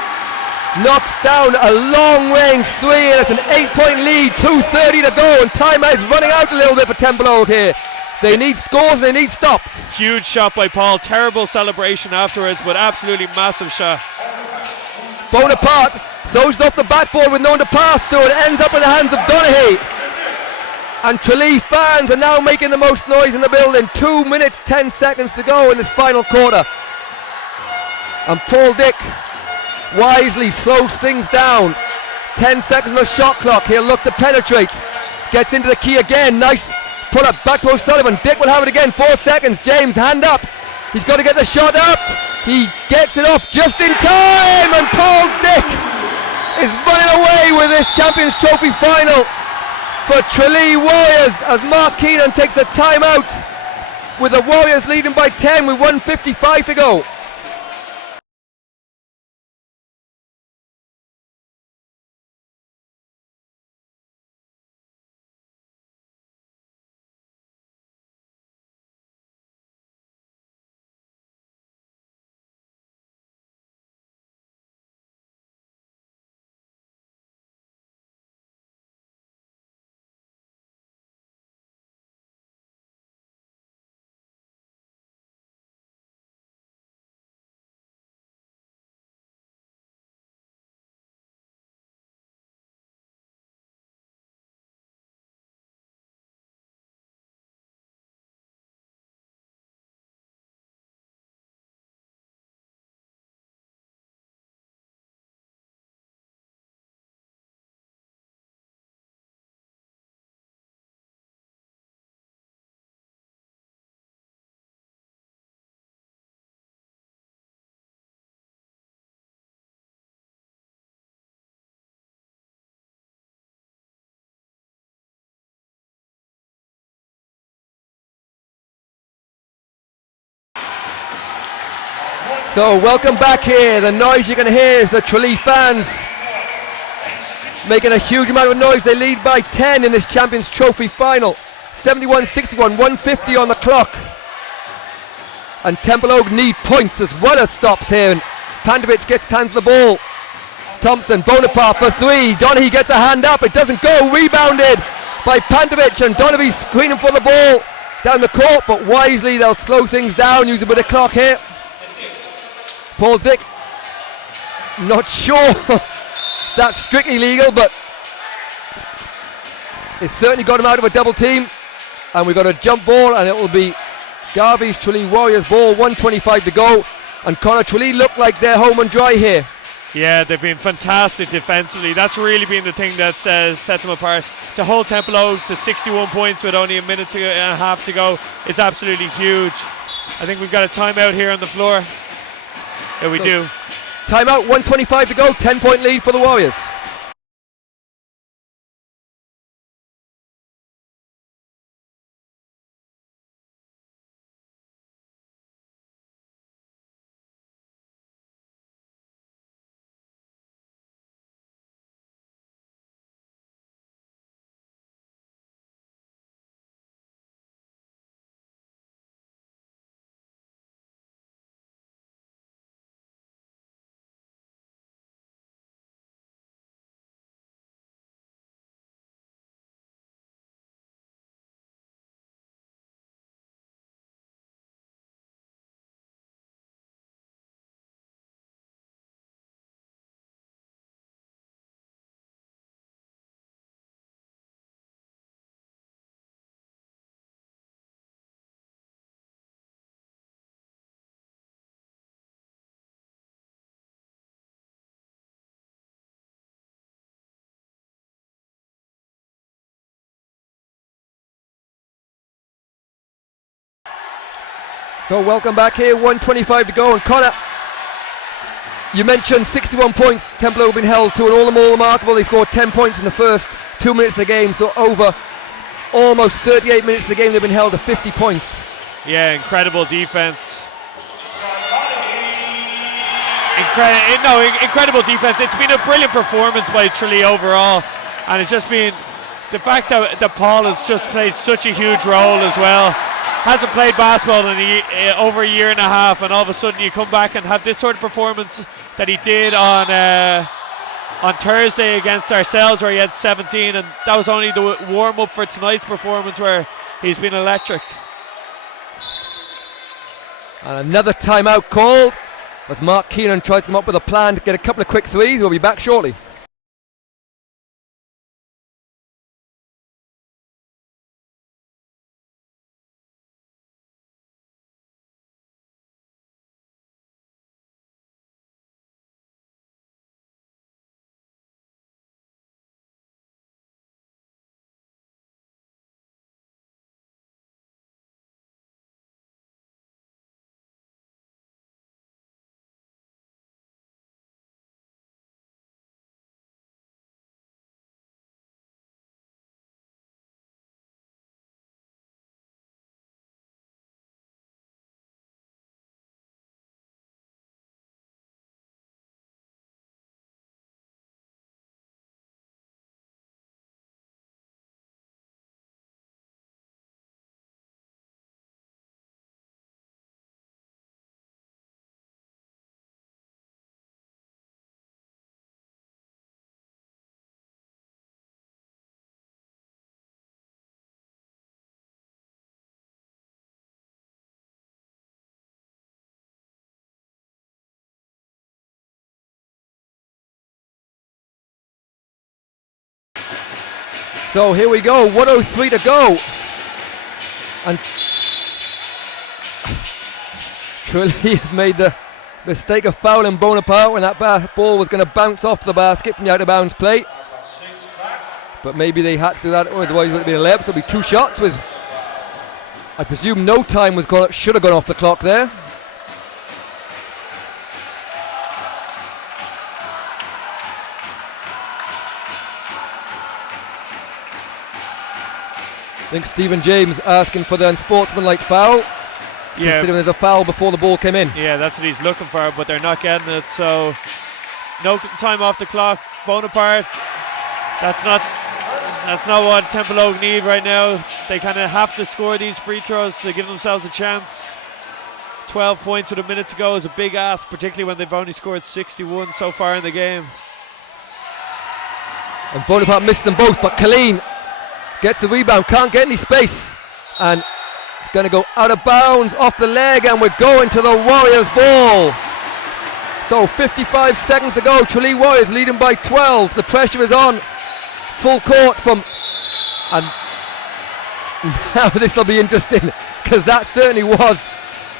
Knocks down a long-range 3, and it's an 8-point lead, 2:30 to go, and timeout's running out a little bit for Templeogue here. They need scores and they need stops. Huge shot by Paul, terrible celebration afterwards, but absolutely massive shot. Bonaparte throws it off the backboard with no one to pass to, and it ends up in the hands of Donaghy. And Tralee fans are now making the most noise in the building. 2 minutes, 10 seconds to go in this final quarter. And Paul Dick wisely slows things down. 10 seconds on the shot clock. He'll look to penetrate. Gets into the key again. Nice pull up back to O'Sullivan. Dick will have it again. 4 seconds. James, hand up. He's got to get the shot up. He gets it off just in time. And Paul Dick is running away with this Champions Trophy final for Tralee Warriors as Mark Keenan takes a timeout with the Warriors leading by 10 with 1:55 to go. So welcome back here. The noise you're going to hear is the Tralee fans making a huge amount of noise. They lead by 10 in this Champions Trophy final. 71-61, 150 on the clock. And Templeogue need points as well as stops here. And Pantovic gets hands on the ball. Thompson, Bonaparte for 3. Donaghy gets a hand up. It doesn't go. Rebounded by Pantovic, and Donaghy screening for the ball down the court, but wisely they'll slow things down, use a bit of clock here. Paul Dick, not sure that's strictly legal, but it's certainly got him out of a double team. And we've got a jump ball, and it will be Garvey's Tralee Warriors ball, 1:25 to go. And Connor, Tralee look like they're home and dry here. Yeah, they've been fantastic defensively. That's really been the thing that's set them apart. To hold Templeogue to 61 points with only a minute and a half to go is absolutely huge. I think we've got a timeout here on the floor. Yeah, we do. Timeout, 1:25 to go, 10-point lead for the Warriors. So welcome back here, 1:25 to go, and Connor, you mentioned 61 points Templeogue have been held to, and all the more remarkable, they scored 10 points in the first 2 minutes of the game, so over almost 38 minutes of the game they've been held to 50 points. Yeah, incredible defense. Incredible defense. It's been a brilliant performance by Tralee overall, and it's just been the fact that Paul has just played such a huge role as well. Hasn't played basketball in over a year and a half, and all of a sudden you come back and have this sort of performance that he did on Thursday against ourselves, where he had 17, and that was only the warm-up for tonight's performance, where he's been electric. And another timeout called as Mark Keenan tries to come up with a plan to get a couple of quick threes. We'll be back shortly. So here we go, 1:03 to go. And Tralee have made the mistake of fouling Bonaparte when that ball was going to bounce off the basket from the out of bounds play. But maybe they had to do that, otherwise it would have been a layup. So it'll be 2 shots with, I presume, no time should have gone off the clock there. I think Stephen James asking for the unsportsmanlike foul. Yeah. Considering there's a foul before the ball came in. Yeah, that's what he's looking for, but they're not getting it. So no time off the clock. Bonaparte. That's not what Templeogue need right now. They kind of have to score these free throws to give themselves a chance. 12 points with a minute to go is a big ask, particularly when they've only scored 61 so far in the game. And Bonaparte missed them both, but Colleen gets the rebound, can't get any space, and it's going to go out of bounds off the leg, and we're going to the Warriors ball. So 55 seconds to go. Tralee Warriors leading by 12. The pressure is on. Full court and now this will be interesting, because that certainly was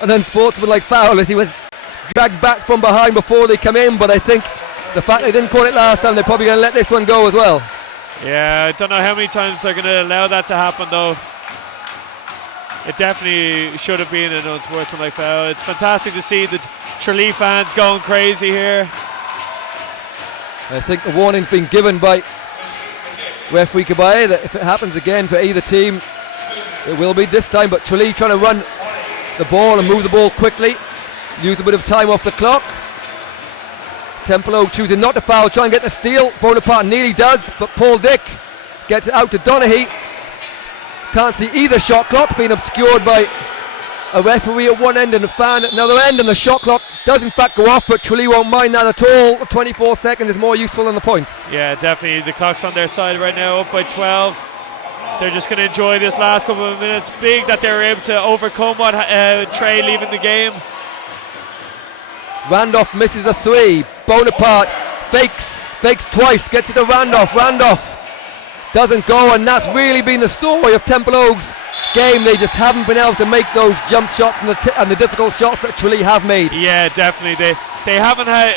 an unsportsmanlike foul as he was dragged back from behind before they come in. But I think the fact they didn't call it last time, they're probably going to let this one go as well. Yeah, I don't know how many times they're going to allow that to happen, though. It definitely should have been an unsportsmanlike foul. It's fantastic to see the Tralee fans going crazy here. I think the warning's been given by referee Kabaye that if it happens again for either team, it will be this time. But Tralee trying to run the ball and move the ball quickly, use a bit of time off the clock. Templeogue choosing not to foul, try and get the steal. Bonaparte nearly does, but Paul Dick gets it out to Donaghy. Can't see either shot clock, being obscured by a referee at one end and a fan at another end, and the shot clock does in fact go off, but Tralee won't mind that at all. The 24 seconds is more useful than the points. Yeah, definitely. The clock's on their side right now, up by 12. They're just going to enjoy this last couple of minutes. Big that they were able to overcome what Trey leaving the game. Randolph misses a 3. Bonaparte fakes twice, gets it to Randolph. Randolph doesn't go, and that's really been the story of Templeogue's game. They just haven't been able to make those jump shots and the difficult shots that Tralee have made. Yeah, definitely. They haven't had.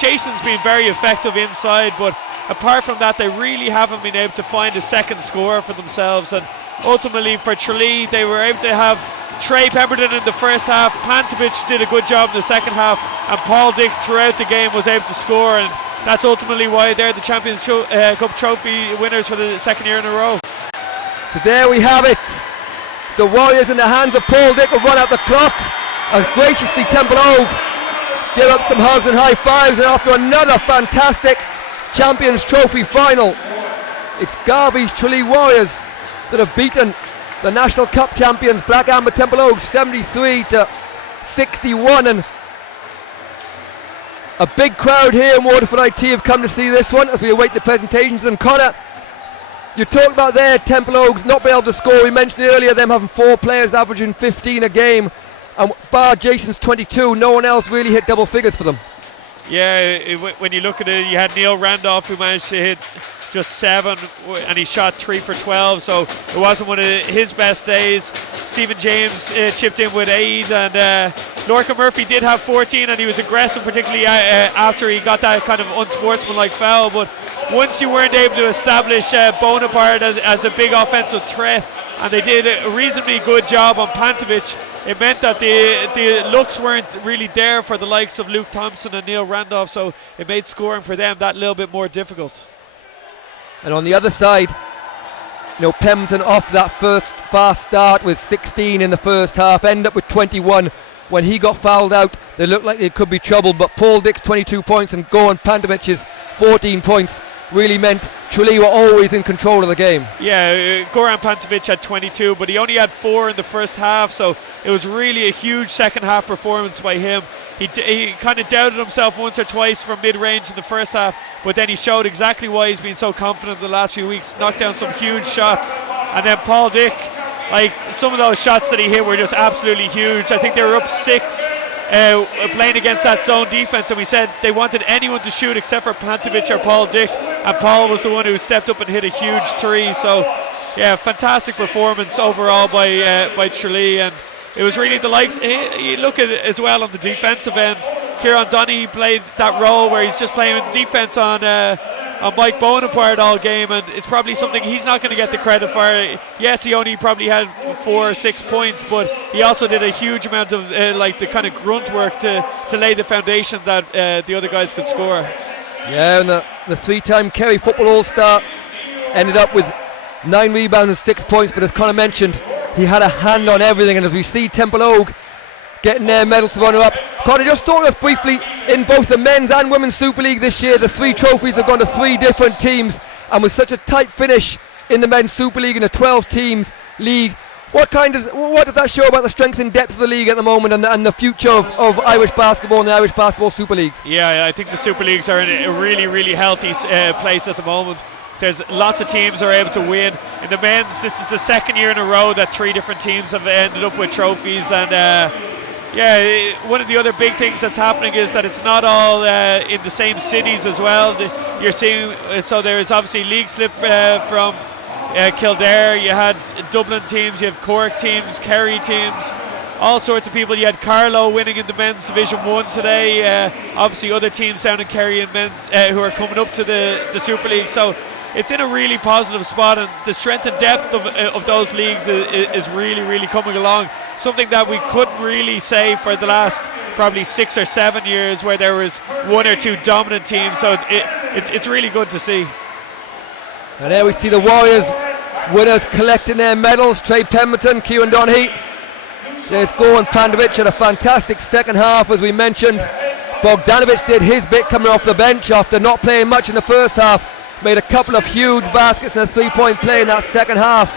Jason's been very effective inside, but apart from that, they really haven't been able to find a second scorer for themselves. And ultimately, for Tralee, they were able to have Trey Pemberton in the first half. Pantovic did a good job in the second half, and Paul Dick throughout the game was able to score, and that's ultimately why they're the Champions Cup trophy winners for the second year in a row. So there we have it. The Warriors in the hands of Paul Dick will run out the clock as graciously Templeogue give up some hugs and high fives, and after another fantastic Champions Trophy final, it's Garvey's Tralee Warriors that have beaten the National Cup champions Black Amber Templeogue 73-61, and a big crowd here in Waterford IT have come to see this one as we await the presentations. And Connor, you talked about there Templeogue's not being able to score. We mentioned earlier them having 4 players averaging 15 a game, and bar Jason's 22, no one else really hit double figures for them. Yeah, when you look at it, you had Neil Randolph who managed to hit just 7, and he shot 3 for 12, so it wasn't one of his best days. Stephen James chipped in with 8, and Lorca Murphy did have 14, and he was aggressive, particularly after he got that kind of unsportsmanlike foul. But once you weren't able to establish Bonaparte as a big offensive threat, and they did a reasonably good job on Pantovic, it meant that the looks weren't really there for the likes of Luke Thompson and Neil Randolph, so it made scoring for them that little bit more difficult. And on the other side, Pemberton off that first fast start with 16 in the first half, end up with 21. When he got fouled out, they looked like it could be trouble, but Paul Dick's 22 points and Goran Pantovic's 14 points really meant Tralee were always in control of the game. Yeah, Goran Pantovic had 22, but he only had 4 in the first half, so it was really a huge second half performance by him. He kind of doubted himself once or twice from mid-range in the first half, but then he showed exactly why he's been so confident the last few weeks, knocked down some huge shots. And then Paul Dick, like some of those shots that he hit were just absolutely huge. I think they were up 6 playing against that zone defense, and we said they wanted anyone to shoot except for Pantovic or Paul Dick, and Paul was the one who stepped up and hit a huge 3. So yeah, fantastic performance overall by Tralee, and it was really the likes. You look at it as well on the defensive end. Kieran Donny played that role where he's just playing defense on Mike Bonaparte all game, and it's probably something he's not going to get the credit for. Yes, he only probably had 4 or 6 points, but he also did a huge amount of the kind of grunt work to lay the foundation that the other guys could score. Yeah, and the 3-time Kerry Football All-Star ended up with 9 rebounds and 6 points, but as Conor mentioned, he had a hand on everything, and as we see Templeogue getting their medals to runner-up. Conor, just talk us briefly, in both the men's and women's Super League this year, the 3 trophies have gone to 3 different teams, and with such a tight finish in the men's Super League in a 12 teams league, what does that show about the strength and depth of the league at the moment, and the future of Irish basketball and the Irish basketball Super Leagues? Yeah, I think the Super Leagues are in a really, really healthy place at the moment. There's lots of teams are able to win. In the men's, this is the second year in a row that 3 different teams have ended up with trophies, and one of the other big things that's happening is that it's not all in the same cities as well. You're seeing, so there's obviously league slip from Kildare, you had Dublin teams, you have Cork teams, Kerry teams, all sorts of people. You had Carlow winning in the men's Division 1 today, obviously other teams down in Kerry and men's who are coming up to the Super League, so it's in a really positive spot, and the strength and depth of those leagues is really, really coming along. Something that we couldn't really say for the last probably 6 or 7 years, where there was 1 or 2 dominant teams. So it's really good to see. And there we see the Warriors winners collecting their medals. Trey Pemberton, Kieran Donaghy. There's Goran Pantovic had a fantastic second half, as we mentioned. Bogdanovic did his bit coming off the bench after not playing much in the first half. Made a couple of huge baskets and a 3-point play in that second half.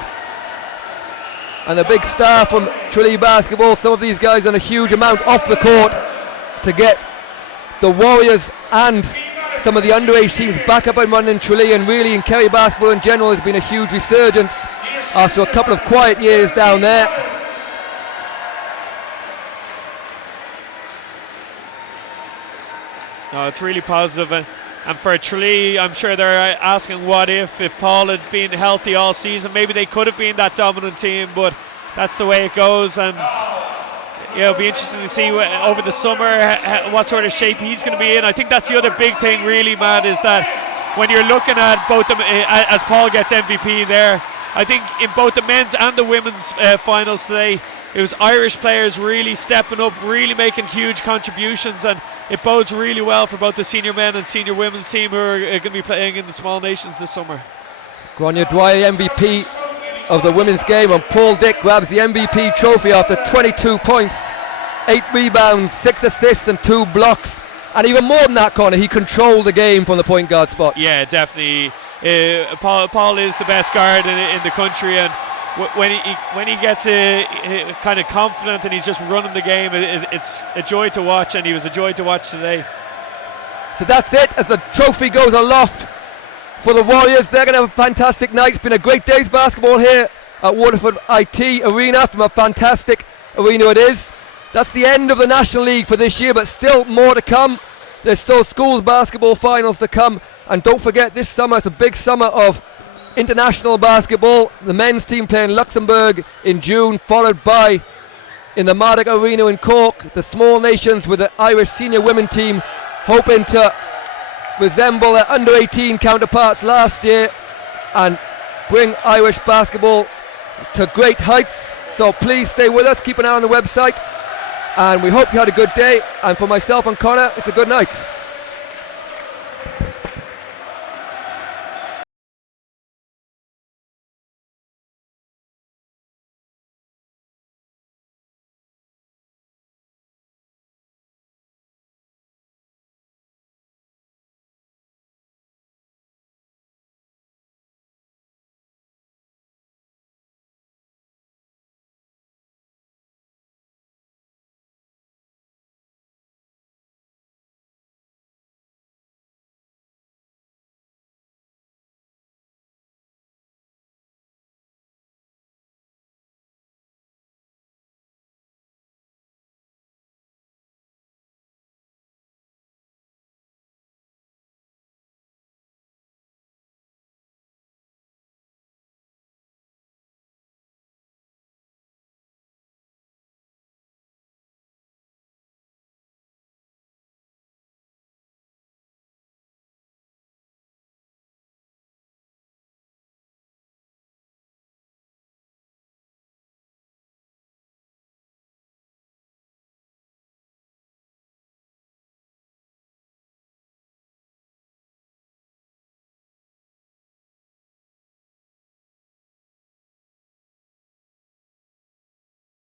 And a big star from Tralee basketball. Some of these guys done a huge amount off the court to get the Warriors and some of the underage teams back up and running in Tralee, and really in Kerry basketball in general has been a huge resurgence after a couple of quiet years down there. No, it's really positive, and for Tralee, I'm sure they're asking what if Paul had been healthy all season, maybe they could have been that dominant team, but that's the way it goes. And it'll be interesting to see over the summer what sort of shape he's going to be in. I think that's the other big thing really, Matt, is that when you're looking at both them, as Paul gets MVP there, I think in both the men's and the women's finals today, it was Irish players really stepping up, really making huge contributions, and it bodes really well for both the senior men and senior women's team who are going to be playing in the small nations this summer. Grania Dwyer, MVP of the women's game, and Paul Dick grabs the MVP trophy after 22 points, 8 rebounds, 6 assists and 2 blocks. And even more than that, Conor, he controlled the game from the point guard spot. Yeah, definitely. Paul is the best guard in the country, and when he gets kind of confident and he's just running the game, it's a joy to watch, and he was a joy to watch today. So that's it as the trophy goes aloft for the Warriors. They're going to have a fantastic night. It's been a great day's basketball here at Waterford IT Arena, from a fantastic arena it is. That's the end of the National League for this year, but still more to come. There's still schools basketball finals to come, and don't forget, this summer is a big summer of international basketball. The men's team playing Luxembourg in June, followed by, in the Mardic Arena in Cork, the small nations with the Irish senior women team hoping to resemble their under-18 counterparts last year and bring Irish basketball to great heights. So please stay with us, keep an eye on the website, and we hope you had a good day. And for myself and Conor, it's a good night.